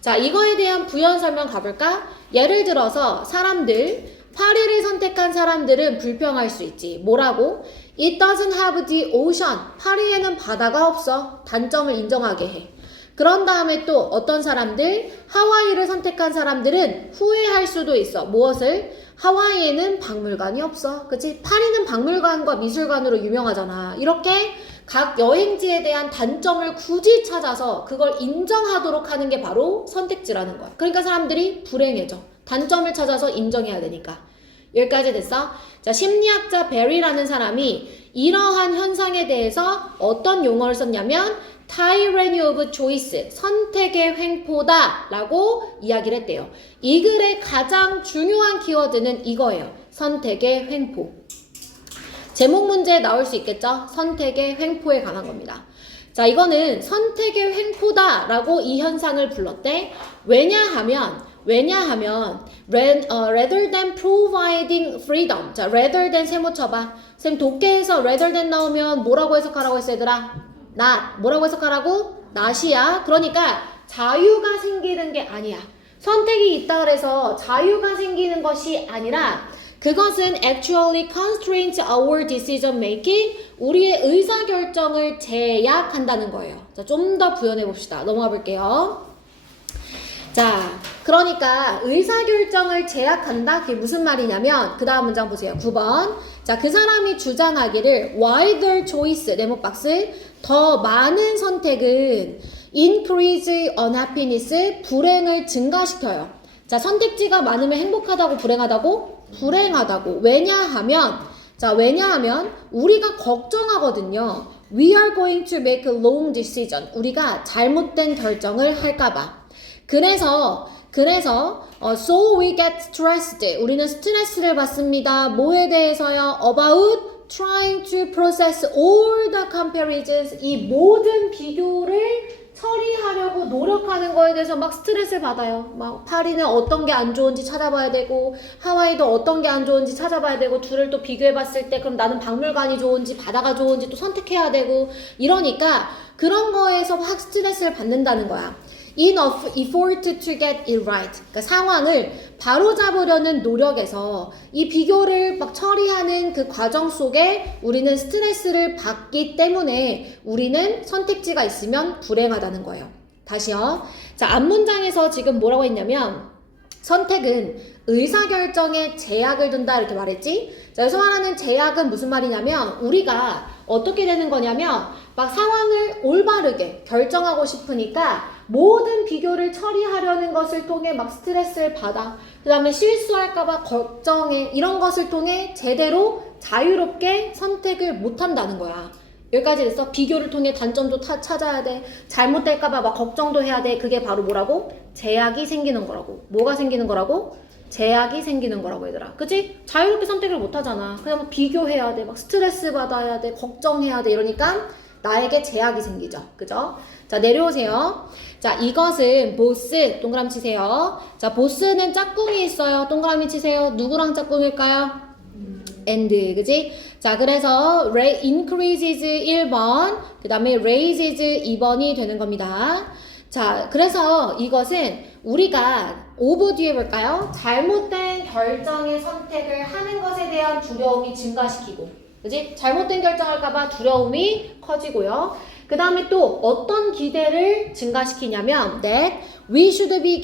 자, 이거에 대한 부연 설명 가볼까? 예를 들어서 파리를 선택한 사람들은 불평할 수 있지. 뭐라고? It doesn't have the ocean. 파리에는 바다가 없어. 단점을 인정하게 해. 그런 다음에 또 어떤 사람들, 하와이를 선택한 사람들은 후회할 수도 있어. 무엇을? 하와이에는 박물관이 없어. 그치? 파리는 박물관과 미술관으로 유명하잖아. 이렇게 각 여행지에 대한 단점을 굳이 찾아서 그걸 인정하도록 하는 게 바로 선택지라는 거야. 그러니까 사람들이 불행해져. 단점을 찾아서 인정해야 되니까. 여기까지 됐어? 자, 심리학자 베리라는 사람이 이러한 현상에 대해서 어떤 용어를 썼냐면 tyranny of choice, 선택의 횡포다 라고 이야기를 했대요. 이 글의 가장 중요한 키워드는 이거예요. 선택의 횡포. 제목 문제에 나올 수 있겠죠? 선택의 횡포에 관한 겁니다. 자, 이거는 선택의 횡포다 라고 이 현상을 불렀대. 왜냐하면 rather than providing freedom. 자, rather than 세모 쳐봐. 쌤 독해에서 rather than 나오면 뭐라고 해석하라고 했어 얘들아? not. 뭐라고 해석하라고? not이야. 그러니까 자유가 생기는 게 아니야. 선택이 있다 그래서 자유가 생기는 것이 아니라 그것은 actually constrains our decision making. 우리의 의사결정을 제약한다는 거예요. 자, 좀 더 부연해 봅시다. 넘어가 볼게요. 자, 그러니까 의사결정을 제약한다? 그게 무슨 말이냐면 그 다음 문장 보세요. 9번. 자, 그 사람이 주장하기를 wider choice, 네모박스, 더 많은 선택은 increase unhappiness, 불행을 증가시켜요. 자, 선택지가 많으면 행복하다고 불행하다고? 불행하다고. 왜냐하면 우리가 걱정하거든요. We are going to make a wrong decision. 우리가 잘못된 결정을 할까봐. 그래서 so we get stressed. 우리는 스트레스를 받습니다. 뭐에 대해서요? About trying to process all the comparisons. 이 모든 비교를 처리하려고 노력하는 거에 대해서 막 스트레스를 받아요. 막 파리는 어떤 게 안 좋은지 찾아봐야 되고 하와이도 어떤 게 안 좋은지 찾아봐야 되고 둘을 또 비교해 봤을 때 그럼 나는 박물관이 좋은지 바다가 좋은지 또 선택해야 되고 이러니까 그런 거에서 확 스트레스를 받는다는 거야. In effort to get it right. 그러니까 상황을 바로잡으려는 노력에서 이 비교를 막 처리하는 그 과정 속에 우리는 스트레스를 받기 때문에 우리는 선택지가 있으면 불행하다는 거예요. 다시요. 자, 앞문장에서 지금 뭐라고 했냐면 선택은 의사결정에 제약을 둔다 이렇게 말했지. 자, 여기서 말하는 제약은 무슨 말이냐면 우리가 어떻게 되는 거냐면 막 상황을 올바르게 결정하고 싶으니까 모든 비교를 처리하려는 것을 통해 막 스트레스를 받아. 그 다음에 실수할까봐 걱정해. 이런 것을 통해 제대로 자유롭게 선택을 못한다는 거야. 여기까지 됐어? 비교를 통해 단점도 찾아야 돼. 잘못될까봐 막 걱정도 해야 돼. 그게 바로 뭐라고? 제약이 생기는 거라고. 뭐가 생기는 거라고? 제약이 생기는 거라고 얘들아. 그치? 자유롭게 선택을 못하잖아. 그냥 막 비교해야 돼. 막 스트레스 받아야 돼. 걱정해야 돼. 이러니까 나에게 제약이 생기죠. 그죠? 자, 내려오세요. 자, 이것은 보스, 동그라미 치세요. 자, 보스는 짝꿍이 있어요. 동그라미 치세요. 누구랑 짝꿍일까요? and, 그지? 자, 그래서 increases 1번, 그 다음에 raises 2번이 되는 겁니다. 자, 그래서 이것은 우리가 over 뒤에 볼까요? 잘못된 결정의 선택을 하는 것에 대한 두려움이 증가시키고, 그지? 잘못된 결정할까봐 두려움이 커지고요. 그 다음에 또 어떤 기대를 증가시키냐면 that we should be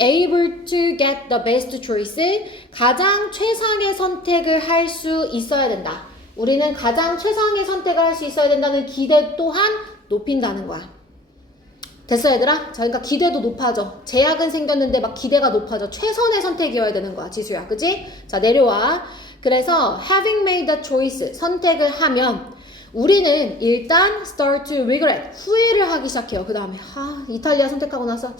able to get the best choice. 가장 최상의 선택을 할 수 있어야 된다. 우리는 가장 최상의 선택을 할 수 있어야 된다는 기대 또한 높인다는 거야. 됐어 얘들아? 자, 그러니까 기대도 높아져. 제약은 생겼는데 막 기대가 높아져. 최선의 선택이어야 되는 거야 지수야. 그지? 자, 내려와. 그래서 having made the choice, 선택을 하면 우리는 일단 start to regret, 후회를 하기 시작해요. 그 다음에 이탈리아 선택하고 나서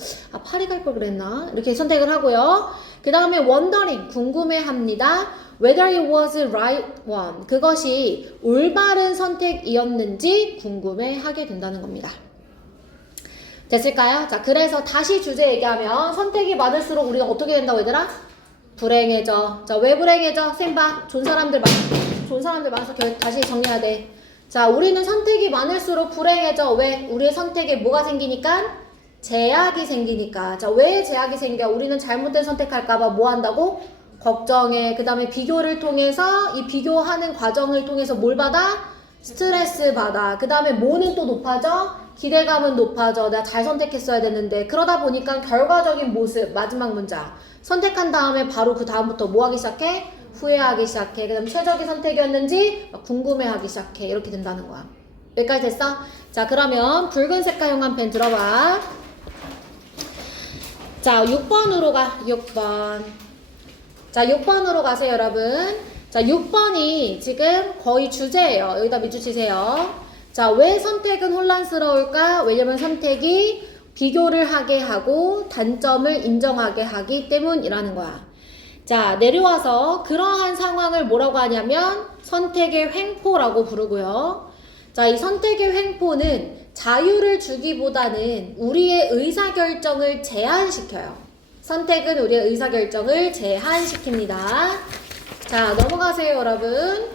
파리 갈 걸 그랬나? 이렇게 선택을 하고요. 그 다음에 wondering, 궁금해합니다. whether it was the right one, 그것이 올바른 선택이었는지 궁금해하게 된다는 겁니다. 됐을까요? 자, 그래서 다시 주제 얘기하면 선택이 많을수록 우리가 어떻게 된다고 얘들아? 불행해져. 자, 왜 불행해져? 쌤 봐. 좋은 사람들 많아서 다시 정리해야 돼. 자, 우리는 선택이 많을수록 불행해져. 왜? 우리의 선택에 뭐가 생기니까? 제약이 생기니까. 자, 왜 제약이 생겨? 우리는 잘못된 선택할까봐 뭐 한다고? 걱정해. 그 다음에 비교를 통해서 이 비교하는 과정을 통해서 뭘 받아? 스트레스 받아. 그 다음에 뭐는 또 높아져? 기대감은 높아져. 내가 잘 선택했어야 됐는데. 그러다 보니까 결과적인 모습, 마지막 문장. 선택한 다음에 바로 그 다음부터 뭐 하기 시작해? 후회하기 시작해. 그 다음 최적의 선택이었는지 궁금해하기 시작해. 이렇게 된다는 거야. 여기까지 됐어? 자, 그러면 붉은 색깔용한 펜 들어봐. 자, 6번으로 가. 6번. 자, 6번으로 가세요, 여러분. 자, 6번이 지금 거의 주제예요. 여기다 밑줄 치세요. 자, 왜 선택은 혼란스러울까? 왜냐면 선택이 비교를 하게 하고 단점을 인정하게 하기 때문이라는 거야. 자, 내려와서 그러한 상황을 뭐라고 하냐면 선택의 횡포라고 부르고요. 자, 이 선택의 횡포는 자유를 주기보다는 우리의 의사결정을 제한시켜요. 선택은 우리의 의사결정을 제한시킵니다. 자, 넘어가세요, 여러분.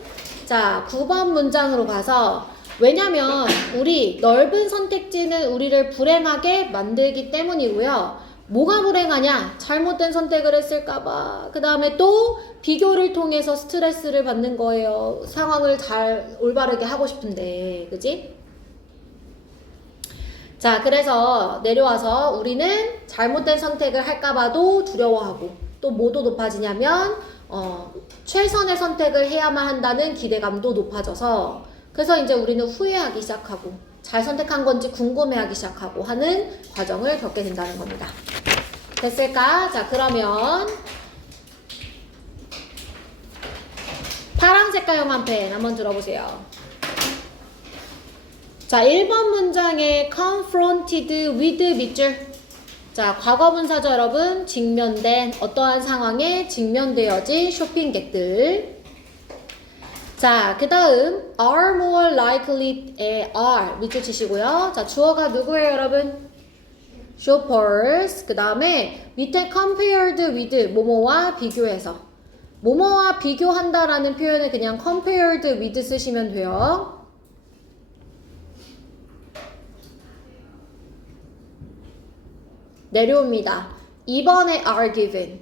자, 9번 문장으로 가서 왜냐면 우리 넓은 선택지는 우리를 불행하게 만들기 때문이고요. 뭐가 불행하냐? 잘못된 선택을 했을까봐. 그 다음에 또 비교를 통해서 스트레스를 받는 거예요. 상황을 잘 올바르게 하고 싶은데, 그지? 자, 그래서 내려와서 우리는 잘못된 선택을 할까봐도 두려워하고 또 뭐도 높아지냐면 최선의 선택을 해야만 한다는 기대감도 높아져서 그래서 이제 우리는 후회하기 시작하고 잘 선택한 건지 궁금해하기 시작하고 하는 과정을 겪게 된다는 겁니다. 됐을까? 자, 그러면 파란 색깔용 펜 한번 들어보세요. 자, 1번 문장에 confronted with 밑줄. 자, 과거분사죠, 여러분. 직면된 어떠한 상황에 직면되어진 쇼핑객들. 자, 그 다음 are more likely에 are 밑줄 치시고요. 자, 주어가 누구예요, 여러분? shoppers. 그 다음에 밑에 compared with 뭐뭐와 비교해서 뭐뭐와 비교한다라는 표현을 그냥 compared with 쓰시면 돼요. 내려옵니다. 2번에 are given,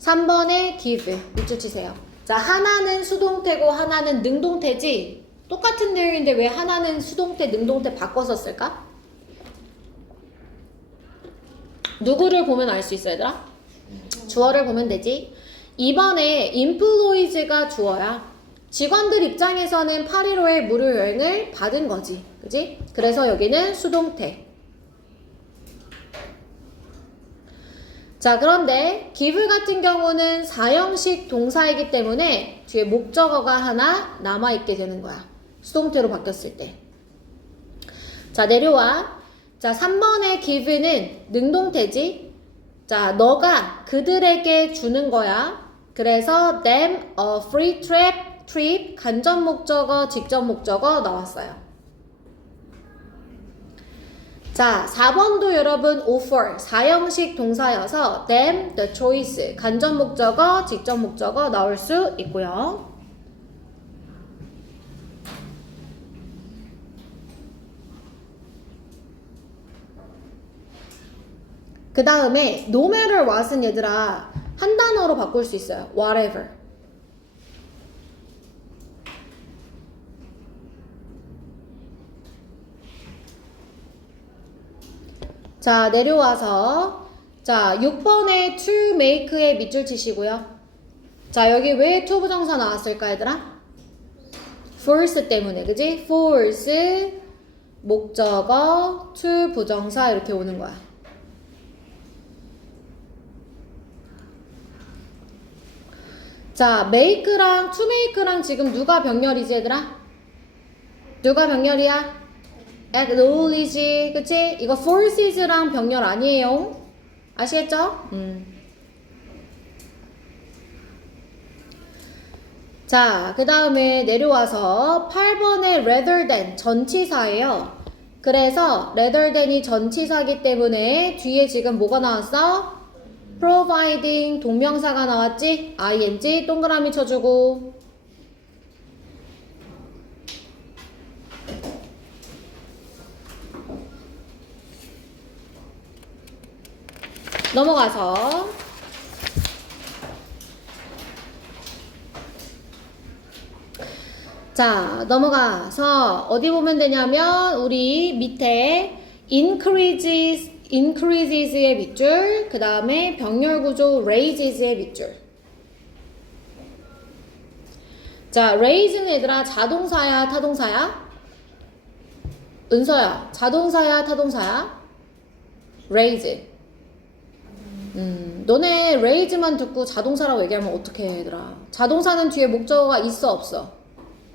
3번에 give 밑줄 치세요. 자, 하나는 수동태고 하나는 능동태지. 똑같은 내용인데 왜 하나는 수동태, 능동태 바꿔서 쓸까? 누구를 보면 알 수 있어, 얘들아? 주어를 보면 되지. 2번에 employees가 주어야. 직원들 입장에서는 8.15의 무료 여행을 받은 거지. 그지? 그래서 여기는 수동태. 자, 그런데 give 같은 경우는 사형식 동사이기 때문에 뒤에 목적어가 하나 남아있게 되는 거야. 수동태로 바뀌었을 때. 자, 내려와. 자, 3번의 give는 능동태지. 자, 너가 그들에게 주는 거야. 그래서 them a free trip 간접 목적어, 직접 목적어 나왔어요. 자, 4번도 여러분 offer 사형식 동사여서 them the choice 간접 목적어, 직접 목적어 나올 수 있고요. 그 다음에 no matter what은 얘들아 한 단어로 바꿀 수 있어요. whatever. 자, 내려와서 자, 6번에 to make에 밑줄 치시고요. 자, 여기 왜 to 부정사 나왔을까, 얘들아? force 때문에, 그지? force 목적어 to 부정사 이렇게 오는 거야. 자, make랑 to make랑 지금 누가 병렬이지, 얘들아? 누가 병렬이야? acknowledge, 그치? 이거 forces랑 병렬 아니에요. 아시겠죠? 자, 그 다음에 내려와서 8번에 rather than 전치사예요. 그래서 rather than이 전치사기 때문에 뒤에 지금 뭐가 나왔어? providing 동명사가 나왔지? ing 동그라미 쳐주고. 넘어가서 자, 넘어가서 어디 보면 되냐면 우리 밑에 increases의 밑줄, 그 다음에 병렬 구조 raises의 밑줄. 자, raise는 얘들아 자동사야, 타동사야? 은서야, 자동사야, 타동사야? raise. 너네 raise만 듣고 자동사라고 얘기하면 어떡해, 얘들아? 자동사는 뒤에 목적어가 있어, 없어?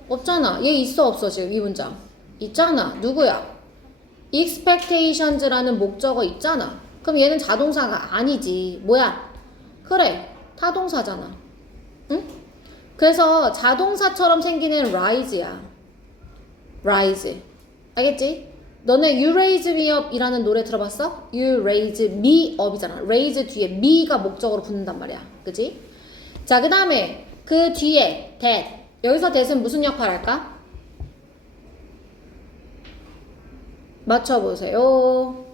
없잖아. 얘 있어, 없어, 지금 이 문장? 있잖아. 누구야? expectations라는 목적어 있잖아. 그럼 얘는 자동사가 아니지. 뭐야? 그래, 타동사잖아. 응? 그래서 자동사처럼 생기는 rise야. rise. 알겠지? 너네 You Raise Me Up 이라는 노래 들어봤어? You Raise Me Up이잖아. Raise 뒤에 me가 목적으로 붙는단 말이야. 그치? 자, 그 다음에 그 뒤에 that. 여기서 that은 무슨 역할 할까? 맞춰보세요.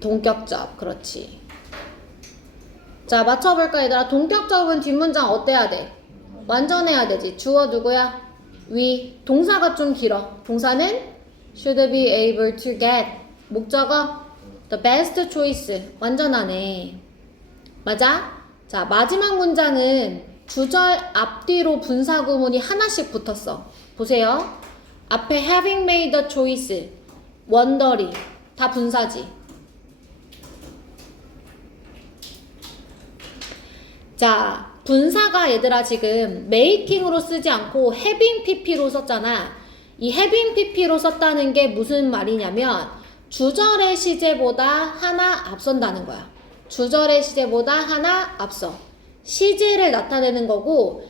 동격접. 그렇지. 자, 맞춰볼까 얘들아? 동격접은 뒷문장 어때야 돼? 완전해야 되지. 주어 누구야? we. 동사가 좀 길어. 동사는 should be able to get. 목적어 the best choice. 완전하네. 맞아? 자, 마지막 문장은 주절 앞뒤로 분사 구문이 하나씩 붙었어. 보세요. 앞에 having made the choice, wondering 다 분사지. 자, 분사가 얘들아 지금 making으로 쓰지 않고 having pp로 썼잖아. 이 having pp로 썼다는 게 무슨 말이냐면 주절의 시제보다 하나 앞선다는 거야. 주절의 시제보다 하나 앞서. 시제를 나타내는 거고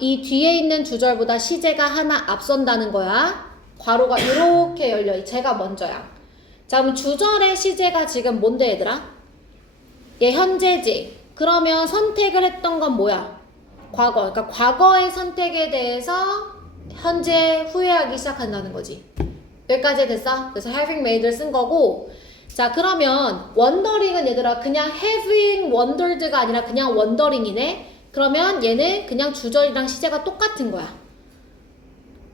이 뒤에 있는 주절보다 시제가 하나 앞선다는 거야. 괄호가 이렇게 열려. 제가 먼저야. 자, 그럼 주절의 시제가 지금 뭔데 얘들아? 얘 현재지. 그러면 선택을 했던 건 뭐야? 과거. 그러니까 과거의 선택에 대해서 현재 후회하기 시작한다는 거지. 여기까지 됐어? 그래서 having made를 쓴 거고. 자, 그러면 wondering은 얘들아 그냥 having wondered가 아니라 그냥 wondering이네. 그러면 얘는 그냥 주절이랑 시제가 똑같은 거야.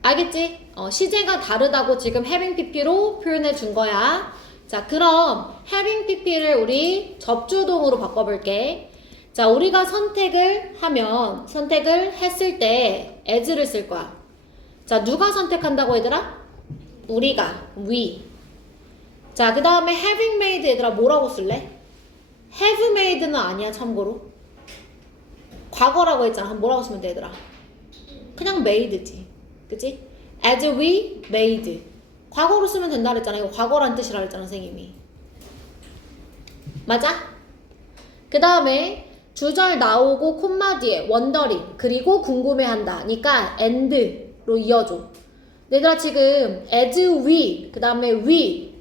알겠지? 시제가 다르다고 지금 having pp로 표현해 준 거야. 자, 그럼 having pp를 우리 접주동으로 바꿔볼게. 자, 우리가 선택을 했을 때 as를 쓸 거야. 자, 누가 선택한다고 얘들아? 우리가, we. 자, 그 다음에 having made 얘들아 뭐라고 쓸래? have made는 아니야, 참고로. 과거라고 했잖아. 뭐라고 쓰면 돼, 얘들아? 그냥 made지. 그치? as we made. 과거로 쓰면 된다 그랬잖아. 이거 과거란 뜻이라 그랬잖아, 선생님이. 맞아? 그 다음에 주절 나오고 콤마 뒤에 wondering 그리고 궁금해한다. 그러니까 and로 이어줘. 얘들아 지금 as we 그 다음에 we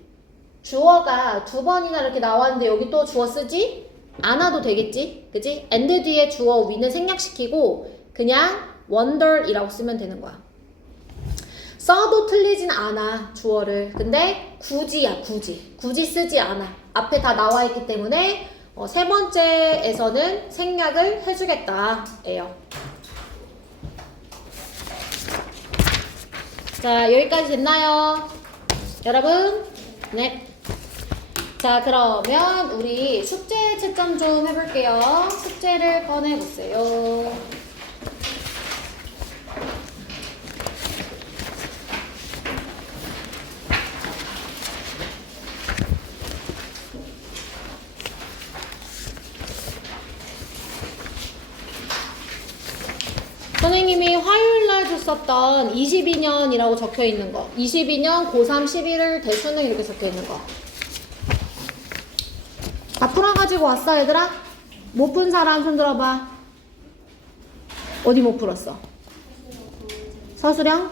주어가 두 번이나 이렇게 나왔는데 여기 또 주어 쓰지? 안 와도 되겠지? 그치? and 뒤에 주어 we는 생략시키고 그냥 wonder이라고 쓰면 되는 거야. 써도 틀리진 않아, 주어를. 근데 굳이야, 굳이 쓰지 않아. 앞에 다 나와 있기 때문에 세 번째에서는 생략을 해주겠다 예요. 자, 여기까지 됐나요? 여러분? 네. 자, 그러면 우리 숙제 채점 좀 해볼게요. 숙제를 꺼내보세요. 선생님이 화요일날 줬었던 22년이라고 적혀 있는 거. 22년 고3 11월 대수능 이렇게 적혀 있는 거. 다 풀어가지고 왔어, 얘들아? 못 푼 사람 손 들어봐. 어디 못 풀었어? 서수령?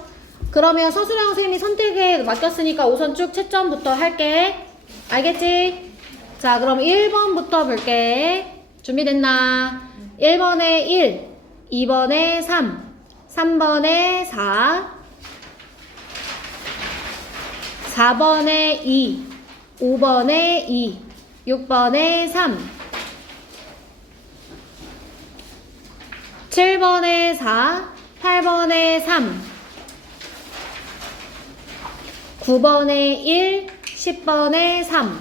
그러면 서수령 선생님이 선택에 맡겼으니까 우선 쭉 채점부터 할게. 알겠지? 자, 그럼 1번부터 볼게. 준비됐나? 1번에 1, 2번에 3, 3번에 4, 4번에 2, 5번에 2, 6번에 3, 7번에 4, 8번에 3, 9번에 1, 10번에 3,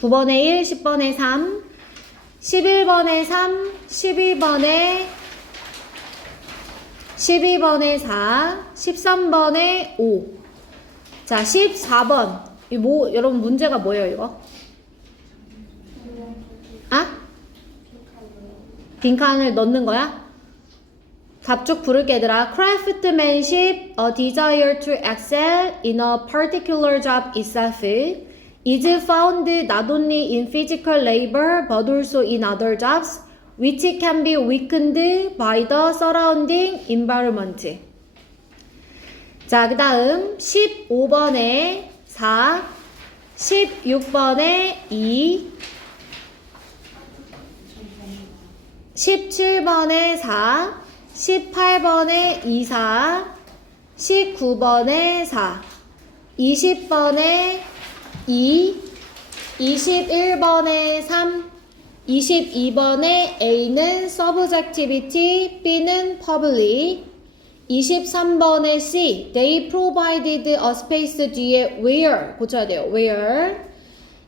9번에 1, 10번에 3, 11번에 3, 12번에 4, 13번에 5. 자, 14번. 이 뭐, 여러분 문제가 뭐예요, 이거? 아? 빈칸을 넣는 거야? 답 쭉 부를게, 얘들아. Craftsmanship, a desire to excel in a particular job itself, is found not only in physical labor but also in other jobs, which can be weakened by the surrounding environment. 자, 그 다음 15번에 4, 16번에 2, 17번에 4, 18번에 2, 4, 19번에 4, 20번에 2, 21번에 3, 22번에 A는 subjectivity, B는 public, 23번에 C, they provided a space 뒤에 where 고쳐야 돼요. where.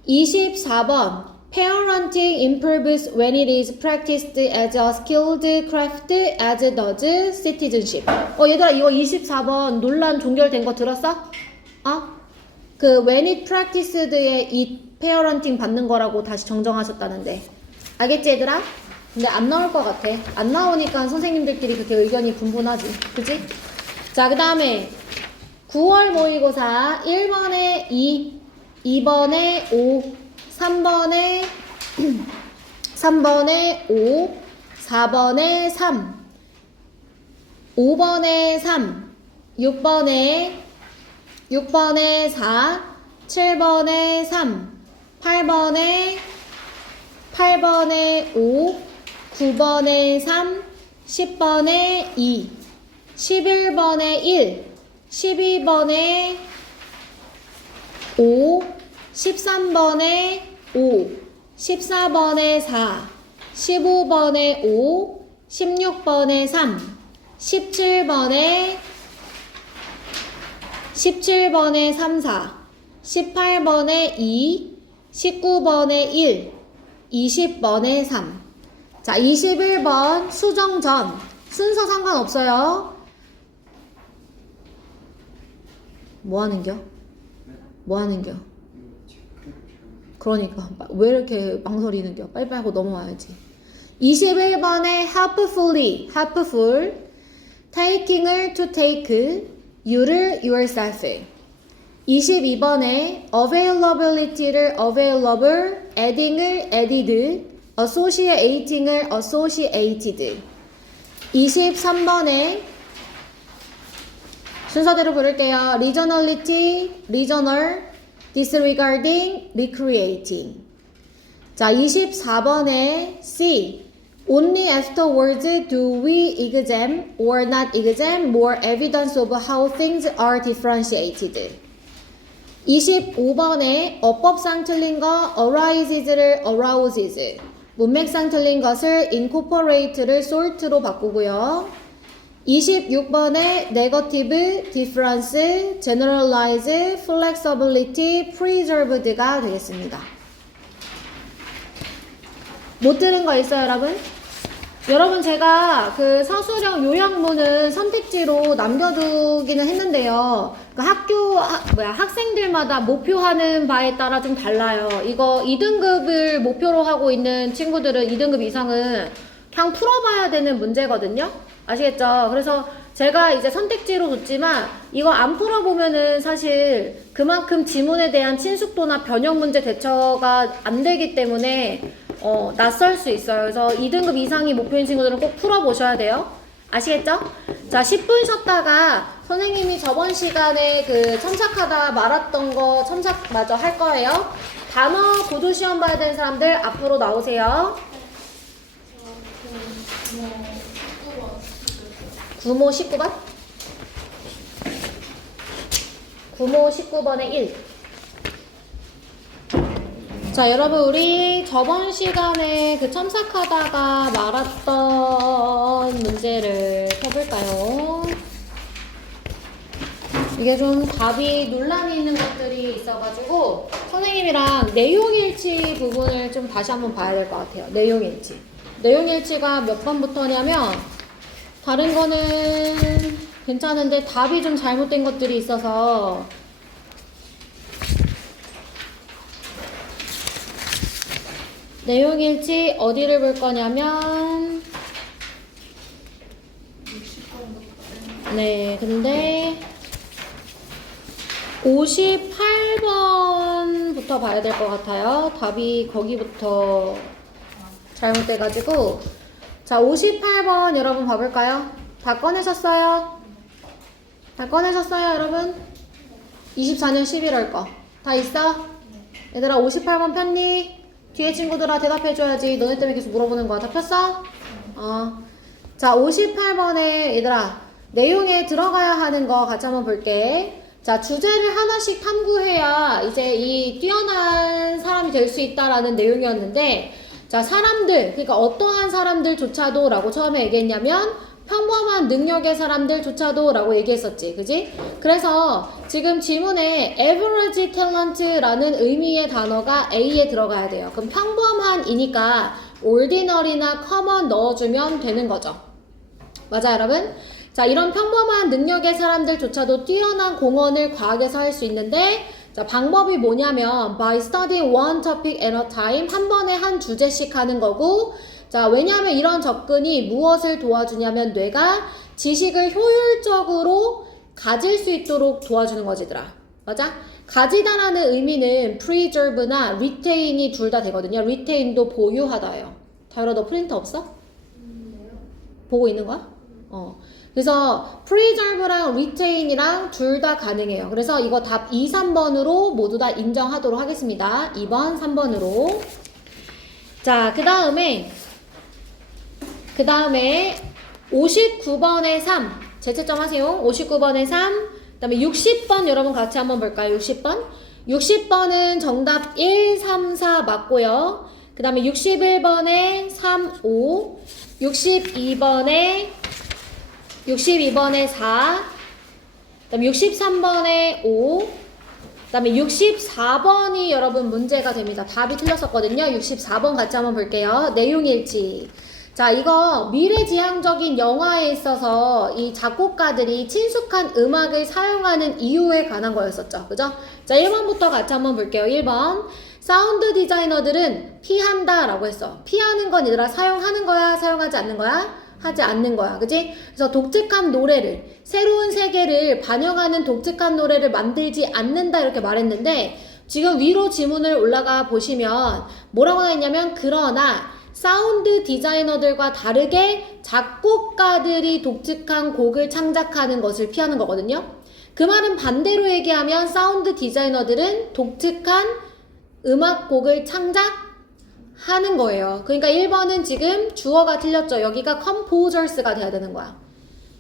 24번 parenting improves when it is practiced as a skilled craft as does citizenship. 얘들아 이거 24번 논란 종결된 거 들었어? 그 when it practiced에 이 parenting 받는 거라고 다시 정정하셨다는데. 알겠지 얘들아? 근데 안 나올 것 같아. 안 나오니까 선생님들끼리 그렇게 의견이 분분하지. 그치? 자, 그 다음에 9월 모의고사 1번에 2, 2번에 5, 3번에 5, 4번에 3, 5번에 3, 6번에 4, 7번에 3, 8번에 5, 9번에 3, 10번에 2, 11번에 1, 12번에 5, 13번에 5, 14번에 4, 15번에 5, 16번에 3, 17번에 3, 4, 18번에 2, 19번에 1, 20번에 3. 자, 21번 수정전. 순서 상관없어요. 뭐 하는겨? 그러니까 왜 이렇게 망설이는겨? 빨리빨리 하고 넘어와야지. 21번에 helpful, taking을 to take, you를 yourself. 22번에 availability를 available, adding을 added, associating을 associated. 23번에 순서대로 부를게요. regionality, regional, disregarding, recreating. 자, 24번에 C, only afterwards do we examine or not examine more evidence of how things are differentiated. 25번에 어법상 틀린 거 arises를 arouses, 문맥상 틀린 것을 incorporate를 salt로 바꾸고요. 26번에 negative, difference, generalize, flexibility, preserved가 되겠습니다. 못 들은 거 있어요, 여러분? 여러분 제가 그 서술형 요약문은 선택지로 남겨두기는 했는데요. 그 학생들마다 목표하는 바에 따라 좀 달라요. 이거 2등급을 목표로 하고 있는 친구들은 2등급 이상은 그냥 풀어봐야 되는 문제거든요. 아시겠죠? 그래서 제가 이제 선택지로 줬지만 이거 안 풀어보면은 사실 그만큼 지문에 대한 친숙도나 변형 문제 대처가 안 되기 때문에 낯설 수 있어요. 그래서 2등급 이상이 목표인 친구들은 꼭 풀어보셔야 돼요. 아시겠죠? 자, 10분 쉬었다가 선생님이 저번 시간에 그 첨삭하다 말았던 거 첨삭 마저 할 거예요. 단어 구두 시험 봐야 되는 사람들 앞으로 나오세요. 구모 19번? 구모 19번에 1. 자, 여러분 우리 저번 시간에 그 첨삭하다가 말았던 문제를 펴볼까요? 이게 좀 답이 논란이 있는 것들이 있어가지고 선생님이랑 내용일치 부분을 좀 다시 한번 봐야 될 것 같아요. 내용일치. 내용일치가 몇 번부터냐면 다른 거는 괜찮은데 답이 좀 잘못된 것들이 있어서 내용일치 어디를 볼 거냐면 네, 근데 58번부터 봐야 될 것 같아요. 답이 거기부터 잘못돼가지고 자, 58번 여러분 봐볼까요? 다 꺼내셨어요? 다 꺼내셨어요, 여러분? 24년 11월 거. 다 있어? 얘들아, 58번 폈니? 뒤에 친구들아 대답해줘야지. 너네 때문에 계속 물어보는 거야. 다 폈어? 자, 58번에 얘들아, 내용에 들어가야 하는 거 같이 한번 볼게. 자, 주제를 하나씩 탐구해야 이제 이 뛰어난 사람이 될 수 있다라는 내용이었는데 자, 사람들, 그러니까 어떠한 사람들조차도 라고 처음에 얘기했냐면 평범한 능력의 사람들조차도 라고 얘기했었지. 그지? 그래서 지금 지문에 average talent라는 의미의 단어가 A에 들어가야 돼요. 그럼 평범한이니까 ordinary나 common 넣어주면 되는 거죠. 맞아요, 여러분? 자, 이런 평범한 능력의 사람들조차도 뛰어난 공헌을 과학에서 할 수 있는데 자, 방법이 뭐냐면 by studying one topic at a time 한 번에 한 주제씩 하는 거고 자, 왜냐하면 이런 접근이 무엇을 도와주냐면 뇌가 지식을 효율적으로 가질 수 있도록 도와주는 거지더라. 맞아? 가지다라는 의미는 preserve나 retain이 둘 다 되거든요. retain도 보유하다예요. 다율아, 너 프린터 없어? 보고 있는 거야? 그래서 preserve랑 retain이랑 둘 다 가능해요. 그래서 이거 답 2, 3번으로 모두 다 인정하도록 하겠습니다. 2번, 3번으로. 자, 그 다음에 59번에 3. 재채점 하세요. 59번에 3. 그 다음에 60번 여러분 같이 한번 볼까요? 60번. 60번은 정답 1, 3, 4 맞고요. 그 다음에 61번에 3, 5. 62번에 4. 그 다음에 63번에 5. 그 다음에 64번이 여러분 문제가 됩니다. 답이 틀렸었거든요. 64번 같이 한번 볼게요. 내용일치. 자, 이거 미래지향적인 영화에 있어서 이 작곡가들이 친숙한 음악을 사용하는 이유에 관한 거였었죠. 그죠? 자, 1번부터 같이 한번 볼게요. 1번. 사운드 디자이너들은 피한다 라고 했어. 피하는 건 얘들아 사용하는 거야? 사용하지 않는 거야? 하지 않는 거야. 그지? 그래서 독특한 노래를, 새로운 세계를 반영하는 독특한 노래를 만들지 않는다 이렇게 말했는데 지금 위로 지문을 올라가 보시면 뭐라고 했냐면 그러나 사운드 디자이너들과 다르게 작곡가들이 독특한 곡을 창작하는 것을 피하는 거거든요. 그 말은 반대로 얘기하면 사운드 디자이너들은 독특한 음악곡을 창작하는 거예요. 그러니까 1번은 지금 주어가 틀렸죠. 여기가 composers가 돼야 되는 거야.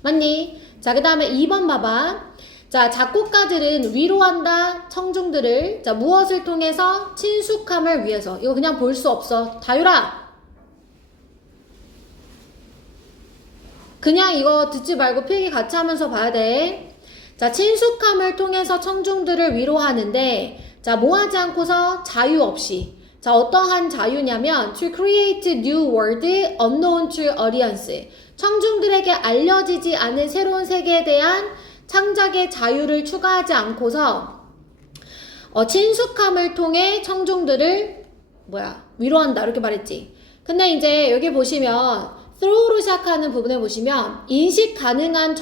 맞니? 자, 그 다음에 2번 봐봐. 자, 작곡가들은 위로한다 청중들을 자, 무엇을 통해서? 친숙함을 위해서. 이거 그냥 볼 수 없어. 다율아! 그냥 이거 듣지 말고 필기 같이 하면서 봐야 돼. 자, 친숙함을 통해서 청중들을 위로하는데 자, 뭐 하지 않고서 자유 없이. 자, 어떠한 자유냐면 to create new world unknown to audience. 청중들에게 알려지지 않은 새로운 세계에 대한 창작의 자유를 추가하지 않고서 친숙함을 통해 청중들을 위로한다 이렇게 말했지. 근데 이제 여기 보시면 through로 시작하는 부분에 보시면 인식 가능한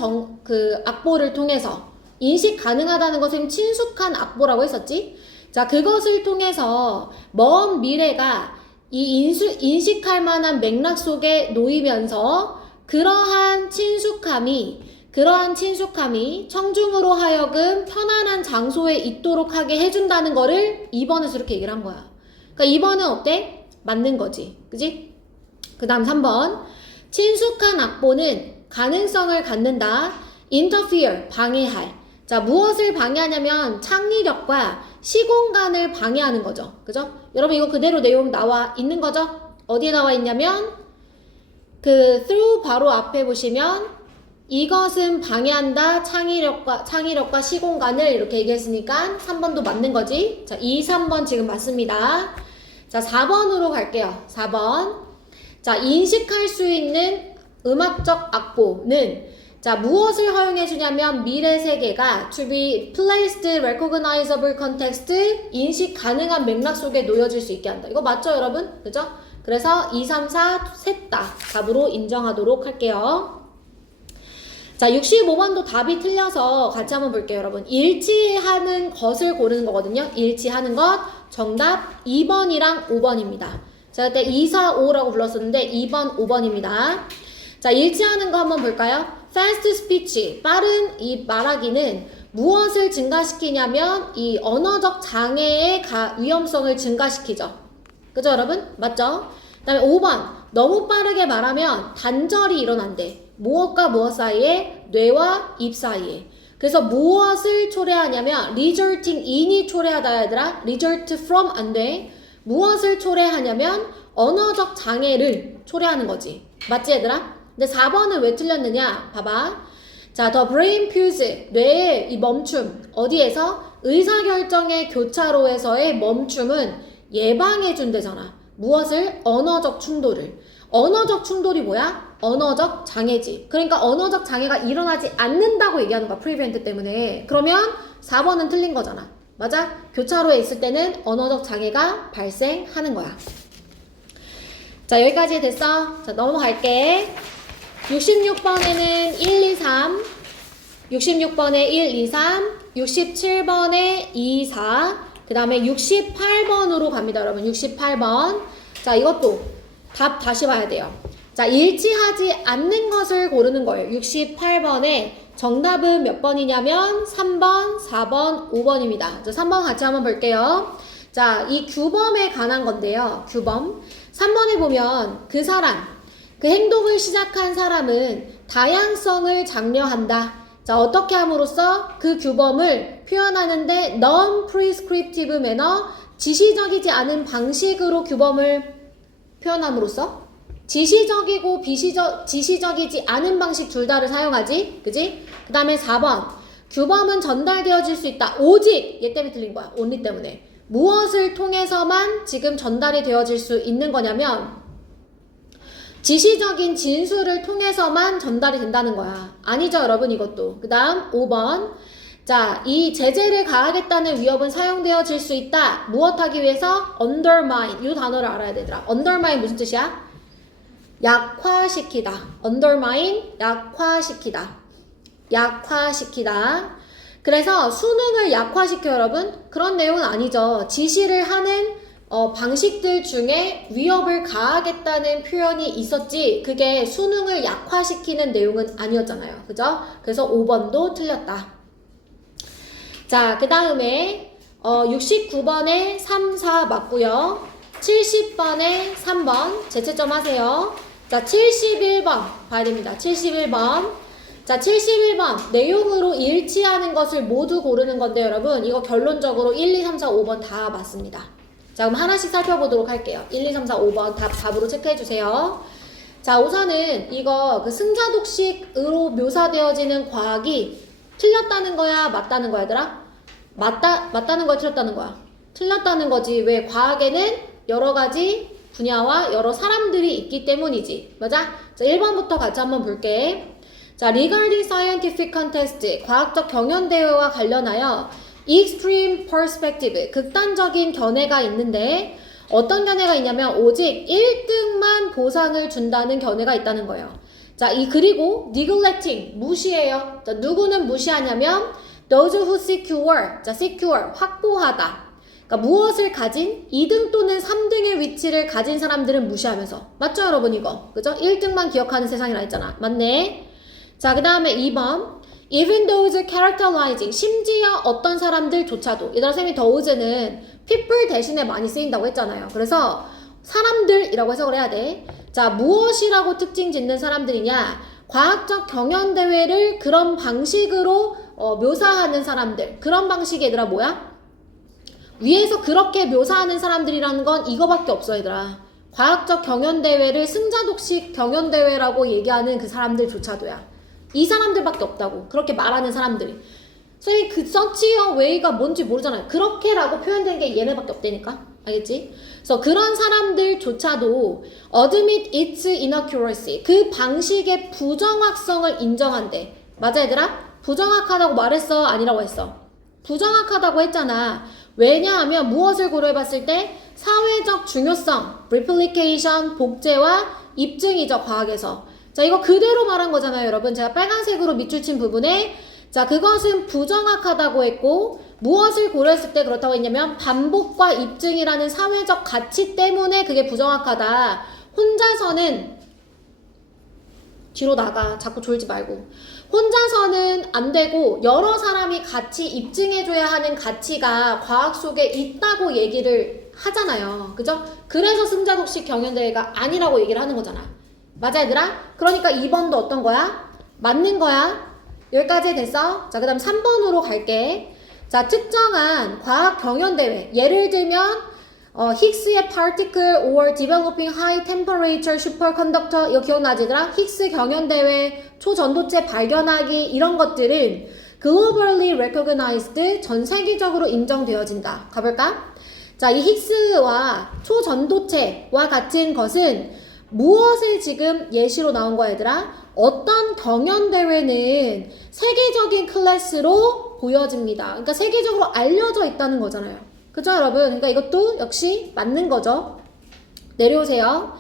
악보를 통해서 인식 가능하다는 것은 친숙한 악보라고 했었지? 자, 그것을 통해서 먼 미래가 이 인식할 만한 맥락 속에 놓이면서 그러한 친숙함이 청중으로 하여금 편안한 장소에 있도록 하게 해준다는 거를 2번에서 이렇게 얘기를 한 거야. 그러니까 2번은 어때? 맞는 거지. 그지? 그 다음 3번. 친숙한 악보는 가능성을 갖는다. interfere, 방해할. 자, 무엇을 방해하냐면 창의력과 시공간을 방해하는 거죠. 그죠? 여러분 이거 그대로 내용 나와 있는 거죠? 어디에 나와 있냐면 그 through 바로 앞에 보시면 이것은 방해한다. 창의력과 시공간을 이렇게 얘기했으니까 3번도 맞는 거지. 자, 2, 3번 지금 맞습니다. 자, 4번으로 갈게요. 4번. 자, 인식할 수 있는 음악적 악보는 자, 무엇을 허용해 주냐면 미래 세계가 to be placed recognizable context 인식 가능한 맥락 속에 놓여질 수 있게 한다. 이거 맞죠, 여러분? 그죠? 그래서 2, 3, 4 셋 다 답으로 인정하도록 할게요. 자, 65번도 답이 틀려서 같이 한번 볼게요, 여러분. 일치하는 것을 고르는 거거든요. 일치하는 것. 정답 2번이랑 5번입니다. 제가 그때 2, 4, 5라고 불렀었는데 2번, 5번입니다. 자, 일치하는 거 한번 볼까요? fast speech, 빠른 이 말하기는 무엇을 증가시키냐면 이 언어적 장애의 위험성을 증가시키죠. 그죠, 여러분? 맞죠? 그 다음에 5번, 너무 빠르게 말하면 단절이 일어난대. 무엇과 무엇 사이에? 뇌와 입 사이에. 그래서 무엇을 초래하냐면 resulting in이 초래하다 얘들아. result from 안 돼. 무엇을 초래하냐면 언어적 장애를 초래하는 거지. 맞지 얘들아? 근데 4번은 왜 틀렸느냐? 봐봐. 자, the brain fuse, 뇌의 이 멈춤. 어디에서? 의사결정의 교차로에서의 멈춤은 예방해 준대잖아. 무엇을? 언어적 충돌을. 언어적 충돌이 뭐야? 언어적 장애지. 그러니까 언어적 장애가 일어나지 않는다고 얘기하는 거야. prevent 때문에. 그러면 4번은 틀린 거잖아. 맞아? 교차로에 있을 때는 언어적 장애가 발생하는 거야. 자, 여기까지 됐어? 자, 넘어갈게. 66번에는 1, 2, 3, 66번에 1, 2, 3, 67번에 2, 4, 그 다음에 68번으로 갑니다, 여러분. 68번. 자, 이것도 답 다시 봐야 돼요. 자, 일치하지 않는 것을 고르는 거예요. 68번에 정답은 몇 번이냐면 3번, 4번, 5번입니다. 자, 3번 같이 한번 볼게요. 자, 이 규범에 관한 건데요. 규범. 3번에 보면 그 사람, 그 행동을 시작한 사람은 다양성을 장려한다. 자, 어떻게 함으로써 그 규범을 표현하는데 non-prescriptive manner, 지시적이지 않은 방식으로 규범을 표현함으로써 지시적이고 지시적이지 않은 방식 둘 다를 사용하지. 그지? 그 다음에 4번. 규범은 전달되어질 수 있다. 오직 얘 때문에 틀린 거야. only 때문에. 무엇을 통해서만 지금 전달이 되어질 수 있는 거냐면 지시적인 진술을 통해서만 전달이 된다는 거야. 아니죠, 여러분, 이것도. 그 다음 5번. 자, 이 제재를 가하겠다는 위협은 사용되어질 수 있다. 무엇하기 위해서? undermine. 이 단어를 알아야 되더라. undermine 무슨 뜻이야? 약화시키다. undermine, 약화시키다. 약화시키다. 그래서 수능을 약화시켜, 여러분? 그런 내용은 아니죠. 지시를 하는 방식들 중에 위협을 가하겠다는 표현이 있었지 그게 수능을 약화시키는 내용은 아니었잖아요. 그죠? 그래서 5번도 틀렸다. 자, 그 다음에 69번에 3, 4 맞고요. 70번에 3번 재채점 하세요. 자, 71번 봐야 됩니다. 71번. 자, 71번 내용으로 일치하는 것을 모두 고르는 건데 여러분 이거 결론적으로 1, 2, 3, 4, 5번 다 맞습니다. 자, 그럼 하나씩 살펴보도록 할게요. 1, 2, 3, 4, 5번 답으로 체크해주세요. 자, 우선은 이거 그 승자독식으로 묘사되어지는 과학이 틀렸다는 거야? 맞다는 거야, 얘들아? 맞다는 거야? 틀렸다는 거야? 틀렸다는 거지. 왜? 과학에는 여러 가지 분야와 여러 사람들이 있기 때문이지. 맞아? 자, 1번부터 같이 한번 볼게. 자, regarding scientific contest, 과학적 경연대회와 관련하여 extreme perspective, 극단적인 견해가 있는데 어떤 견해가 있냐면 오직 1등만 보상을 준다는 견해가 있다는 거예요. 자, 그리고 neglecting, 무시해요. 자, 누구는 무시하냐면 those who secure, 자, secure, 확보하다. 그러니까 무엇을 가진 2등 또는 3등의 위치를 가진 사람들은 무시하면서. 맞죠, 여러분 이거? 그죠? 1등만 기억하는 세상이라 했잖아. 맞네. 자, 그 다음에 2번. Even those characterizing, 심지어 어떤 사람들조차도. 얘들아, 쌤이 those는 people 대신에 많이 쓰인다고 했잖아요. 그래서 사람들이라고 해석을 해야 돼. 자, 무엇이라고 특징 짓는 사람들이냐? 과학적 경연대회를 그런 방식으로 묘사하는 사람들. 그런 방식이 얘들아 뭐야? 위에서 그렇게 묘사하는 사람들이라는 건 이거밖에 없어, 얘들아. 과학적 경연대회를 승자독식 경연대회라고 얘기하는 그 사람들조차도야. 이 사람들밖에 없다고. 그렇게 말하는 사람들이. 선생님, 그 서치어 웨이가 뭔지 모르잖아요. 그렇게라고 표현된 게 얘네밖에 없다니까. 알겠지? 그래서 그런 사람들조차도 admit its inaccuracy. 그 방식의 부정확성을 인정한대. 맞아, 얘들아? 부정확하다고 말했어? 아니라고 했어? 부정확하다고 했잖아. 왜냐하면 무엇을 고려해봤을 때 사회적 중요성, replication, 복제와 입증이죠, 과학에서. 자, 이거 그대로 말한 거잖아요, 여러분. 제가 빨간색으로 밑줄 친 부분에 자, 그것은 부정확하다고 했고 무엇을 고려했을 때 그렇다고 했냐면 반복과 입증이라는 사회적 가치 때문에 그게 부정확하다. 혼자서는 뒤로 나가. 자꾸 졸지 말고. 혼자서는 안 되고 여러 사람이 같이 입증해줘야 하는 가치가 과학 속에 있다고 얘기를 하잖아요. 그죠? 그래서 승자독식 경연대회가 아니라고 얘기를 하는 거잖아. 맞아, 얘들아? 그러니까 2번도 어떤 거야? 맞는 거야. 여기까지 됐어? 자, 그 다음 3번으로 갈게. 자, 특정한 과학 경연대회. 예를 들면 히그스의 particle or developing high temperature superconductor 이거 기억나지, 얘들아? 히그스 경연대회, 초전도체 발견하기 이런 것들은 globally recognized, 전 세계적으로 인정되어진다. 가볼까? 자, 이 히그스와 초전도체와 같은 것은 무엇을 지금 예시로 나온 거야, 얘들아? 어떤 경연대회는 세계적인 클래스로 보여집니다. 그러니까 세계적으로 알려져 있다는 거잖아요. 그죠, 여러분? 그러니까 이것도 역시 맞는 거죠. 내려오세요.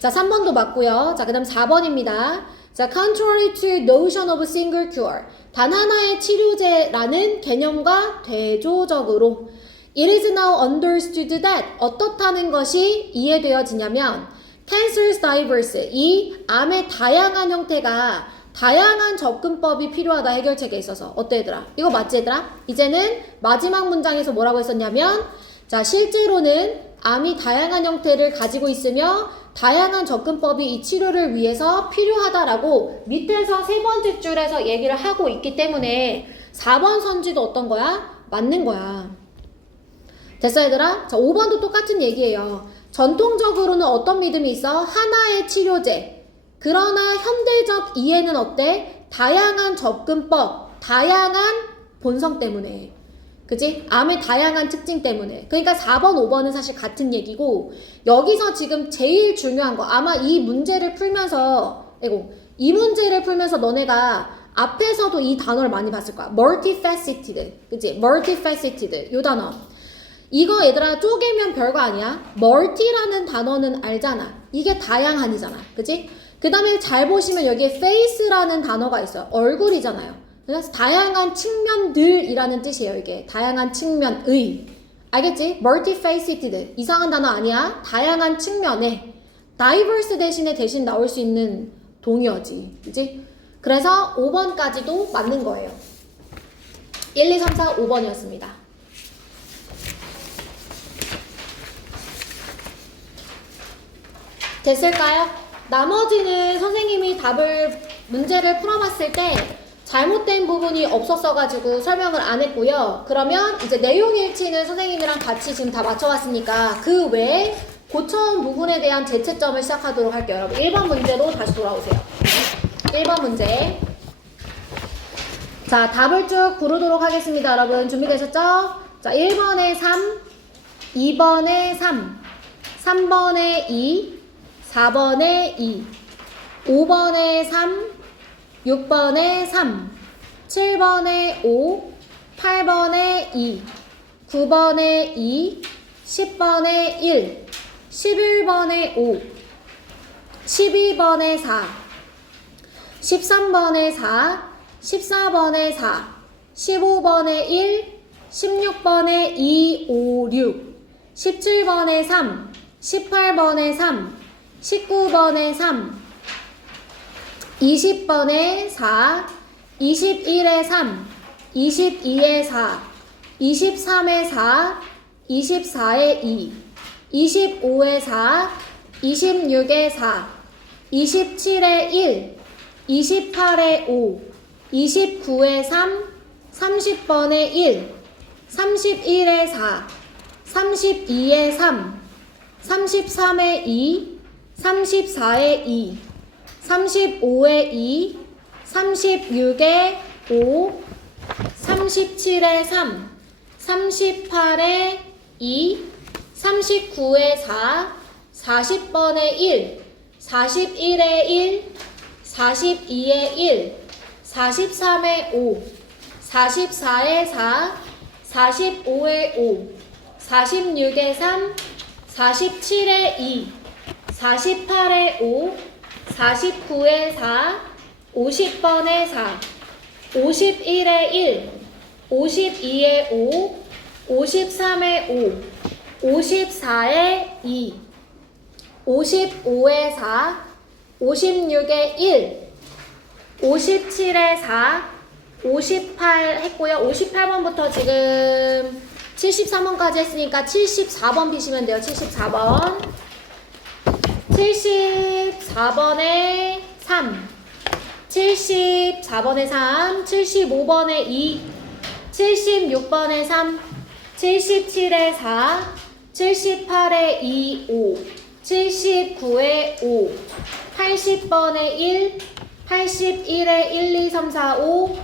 자, 3번도 맞고요. 자, 그 다음 4번입니다. 자, contrary to notion of single cure. 단 하나의 치료제라는 개념과 대조적으로 it is now understood that 어떻다는 것이 이해되어지냐면 cancer's diverse, 이 암의 다양한 형태가 다양한 접근법이 필요하다. 해결책에 있어서. 어때, 얘들아? 이거 맞지, 얘들아? 이제는 마지막 문장에서 뭐라고 했었냐면 자, 실제로는 암이 다양한 형태를 가지고 있으며 다양한 접근법이 이 치료를 위해서 필요하다라고 밑에서 세 번째 줄에서 얘기를 하고 있기 때문에 4번 선지도 어떤 거야? 맞는 거야. 됐어, 얘들아? 자, 5번도 똑같은 얘기예요. 전통적으로는 어떤 믿음이 있어? 하나의 치료제. 그러나 현대적 이해는 어때? 다양한 접근법, 다양한 본성 때문에. 그치? 암의 다양한 특징 때문에. 그러니까 4번, 5번은 사실 같은 얘기고 여기서 지금 제일 중요한 거 아마 이 문제를 풀면서 이 문제를 풀면서 너네가 앞에서도 이 단어를 많이 봤을 거야. multifaceted. 그치? multifaceted. 요 단어. 이거 얘들아 쪼개면 별거 아니야. 멀티라는 단어는 알잖아. 이게 다양한이잖아. 그치? 그 다음에 잘 보시면 여기에 face라는 단어가 있어요. 얼굴이잖아요. 그래서 다양한 측면들이라는 뜻이에요. 이게 다양한 측면의. 알겠지? multifaceted. 이상한 단어 아니야. 다양한 측면에. diverse 대신에 대신 나올 수 있는 동의어지. 그치? 그래서 5번까지도 맞는 거예요. 1, 2, 3, 4, 5번이었습니다. 됐을까요? 나머지는 선생님이 문제를 풀어봤을 때 잘못된 부분이 없었어가지고 설명을 안 했고요. 그러면 이제 내용 일치는 선생님이랑 같이 지금 다 맞춰봤으니까 그 외에 고쳐온 부분에 대한 재채점을 시작하도록 할게요. 여러분 1번 문제로 다시 돌아오세요. 1번 문제. 자, 답을 쭉 부르도록 하겠습니다. 여러분 준비되셨죠? 자, 1번에 3, 2번에 3, 3번에 2, 4번에 2, 5번에 3, 6번에 3, 7번에 5, 8번에 2, 9번에 2, 10번에 1, 11번에 5, 12번에 4, 13번에 4, 14번에 4, 15번에 1, 16번에 2, 5, 6, 17번에 3, 18번에 3, 19번에 3, 20번에 4, 21에 3, 22에 4, 23에 4, 24에 2, 25에 4, 26에 4, 27에 1, 28에 5, 29에 3, 30번에 1, 31에 4, 32에 3, 33에 2, 34에 2, 35에 2, 36에 5, 37에 3, 38에 2, 39에 4, 40번에 1, 41에 1, 42에 1, 43에 5, 44에 4, 45에 5, 46에 3, 47에 2, 48에 5, 49에 4, 50번에 4, 51에 1, 52에 5, 53에 5, 54에 2, 55에 4, 56에 1, 57에 4, 58 했고요. 58번부터 지금 73번까지 했으니까 74번 비시면 돼요. 74번. 74번에 3, 74번에 3, 75번에 2, 76번에 3, 77에 4, 78에 2, 5, 79에 5, 80번에 1, 81에 1, 2, 3, 4, 5,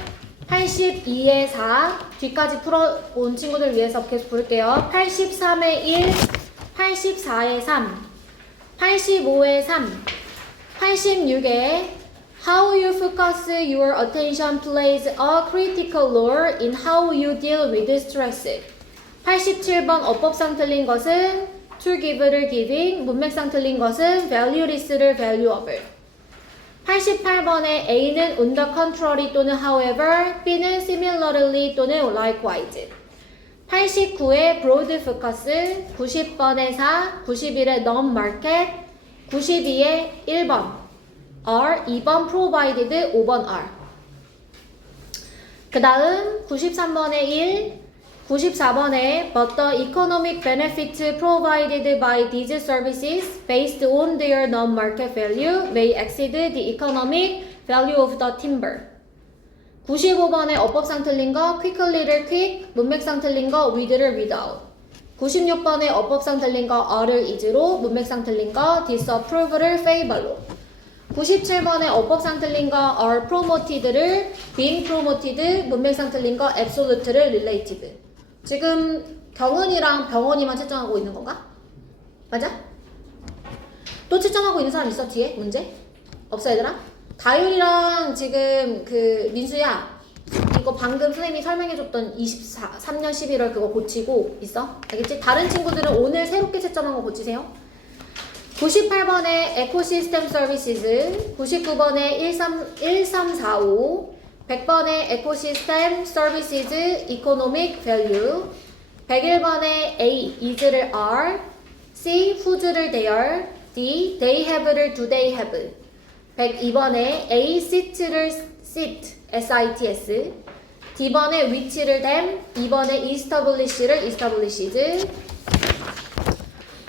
82에 4, 뒤까지 풀어온 친구들 위해서 계속 볼게요. 83에 1, 84에 3, 85에 3, 86에 How you focus your attention plays a critical role in how you deal with stress. 87번 어법상 틀린 것은 to give를 giving, 문맥상 틀린 것은 valueless를 valuable. 88번에 A는 on the contrary 또는 however, B는 similarly 또는 likewise. 89에 broad focus, 90번에 4, 91에 non-market, 92에 1번 R, 2번 provided, 5번 R. 그 다음 93번에 1, 94번에 but the economic benefits provided by these services based on their non-market value may exceed the economic value of the timber. 95번에 어법상 틀린 거 quickly를 quick, 문맥상 틀린 거 with를 without. 96번에 어법상 틀린 거 are를 is로, 문맥상 틀린 거 disapprove를 favor로. 97번에 어법상 틀린 거 are promoted를 being promoted, 문맥상 틀린 거 absolute를 related. 지금 경은이랑 병원이만 채점하고 있는 건가? 맞아? 또 채점하고 있는 사람 있어? 뒤에? 문제? 없어 얘들아? 다율이랑 지금 그 민수야 이거 방금 선생님이 설명해줬던 3년 11월 그거 고치고 있어? 알겠지? 다른 친구들은 오늘 새롭게 채점한 거 고치세요. 98번에 에코시스템 서비스, 99번에 1345, 100번에 에코시스템 서비스 이코노믹 밸류, 101번에 A, is를 are, C, whose를 their, D, they have를 do they have. 102번에 A, sit를 sit, S-I-T-S, D번에 which를 them, 2번에 establish를 establishes.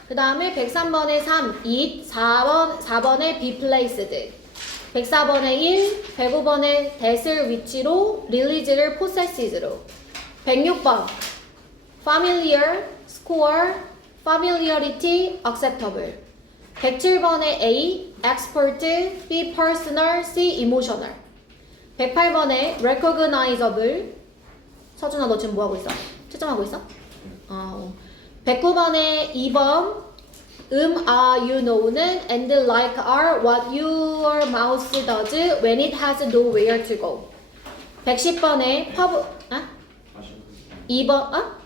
그 다음에 103번에 3, it, 4번에 be placed, 104번에 1, 105번에 that을 which로, release를 possesses로, 106번 familiar, score, familiarity, acceptable, 107번에 A, expert, B, personal, C, emotional, 108번에 recognizable. 서준아 너 지금 뭐하고 있어? 채점하고 있어? 109번에 2번 you know는 and like are what your mouse does when it has nowhere to go. 110번에 2번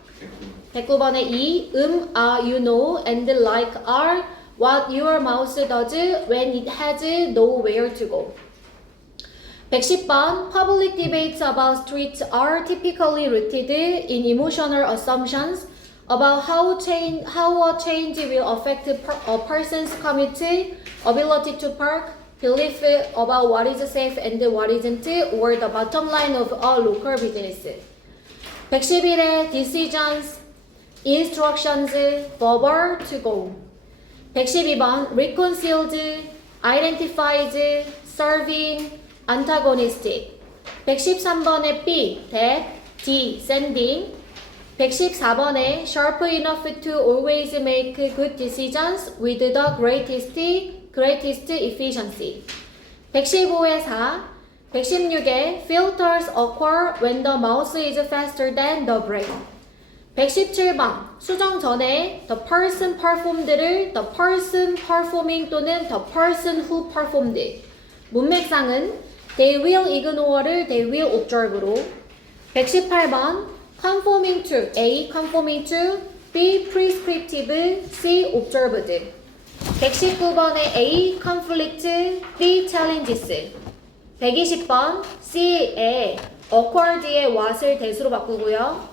109번에 you know and like are what your mouse does when it has nowhere to go. 110번 Public debates about streets are typically rooted in emotional assumptions about how a change will affect a person's commute, ability to park, belief about what is safe and what isn't, or the bottom line of a local business. 111의 decisions, instructions, verbal to go. 112번 reconciled, identifies, serving, antagonistic. 113번에 B, that, D, sending. 114번에 sharp enough to always make good decisions with the greatest efficiency. 115에 4, 116에 filters occur when the mouse is faster than the brain. 117번 수정 전에 the person performed를 the person performing 또는 the person who performed. 문맥상은 they will ignore를 they will observe로. 118번 conforming to A, conforming to B, prescriptive, C, observed. 119번에 A, conflict, B, challenges. 120번 C에 occurred의 what을 대수로 바꾸고요.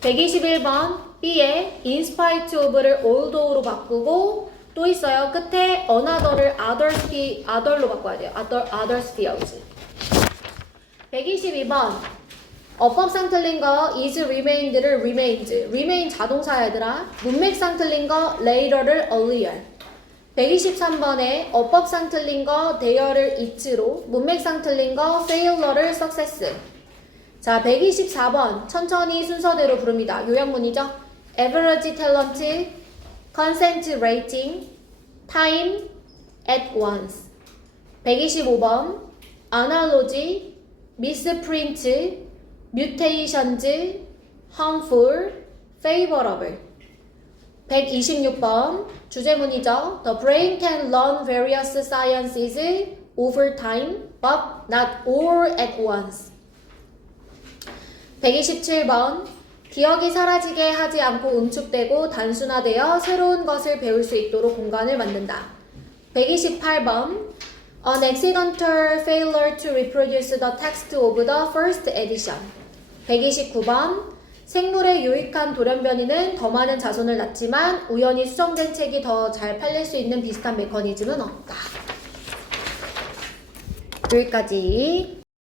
121번 B에 in spite of를 although로 바꾸고 또 있어요. 끝에 another를 other로 바꿔야 돼요. others fields. 122번 어법상 틀린 거 is remained를 remain 자동사야 얘들아. 문맥상 틀린 거 later를 earlier. 123번에 어법상 틀린 거 there를 it로, 문맥상 틀린 거 failure를 success. 자, 124번 천천히 순서대로 부릅니다. 요약문이죠. average talent, consent rating, time, at once. 125번 analogy, misprint, mutations, harmful, favorable. 126번 주제문이죠. The brain can learn various sciences over time, but not all at once. 127번 기억이 사라지게 하지 않고 응축되고 단순화되어 새로운 것을 배울 수 있도록 공간을 만든다. 128번 An accidental failure to reproduce the text of the first edition. 129번 생물의 유익한 돌연변이는 더 많은 자손을 낳지만 우연히 수정된 책이 더 잘 팔릴 수 있는 비슷한 메커니즘은 없다. 여기까지.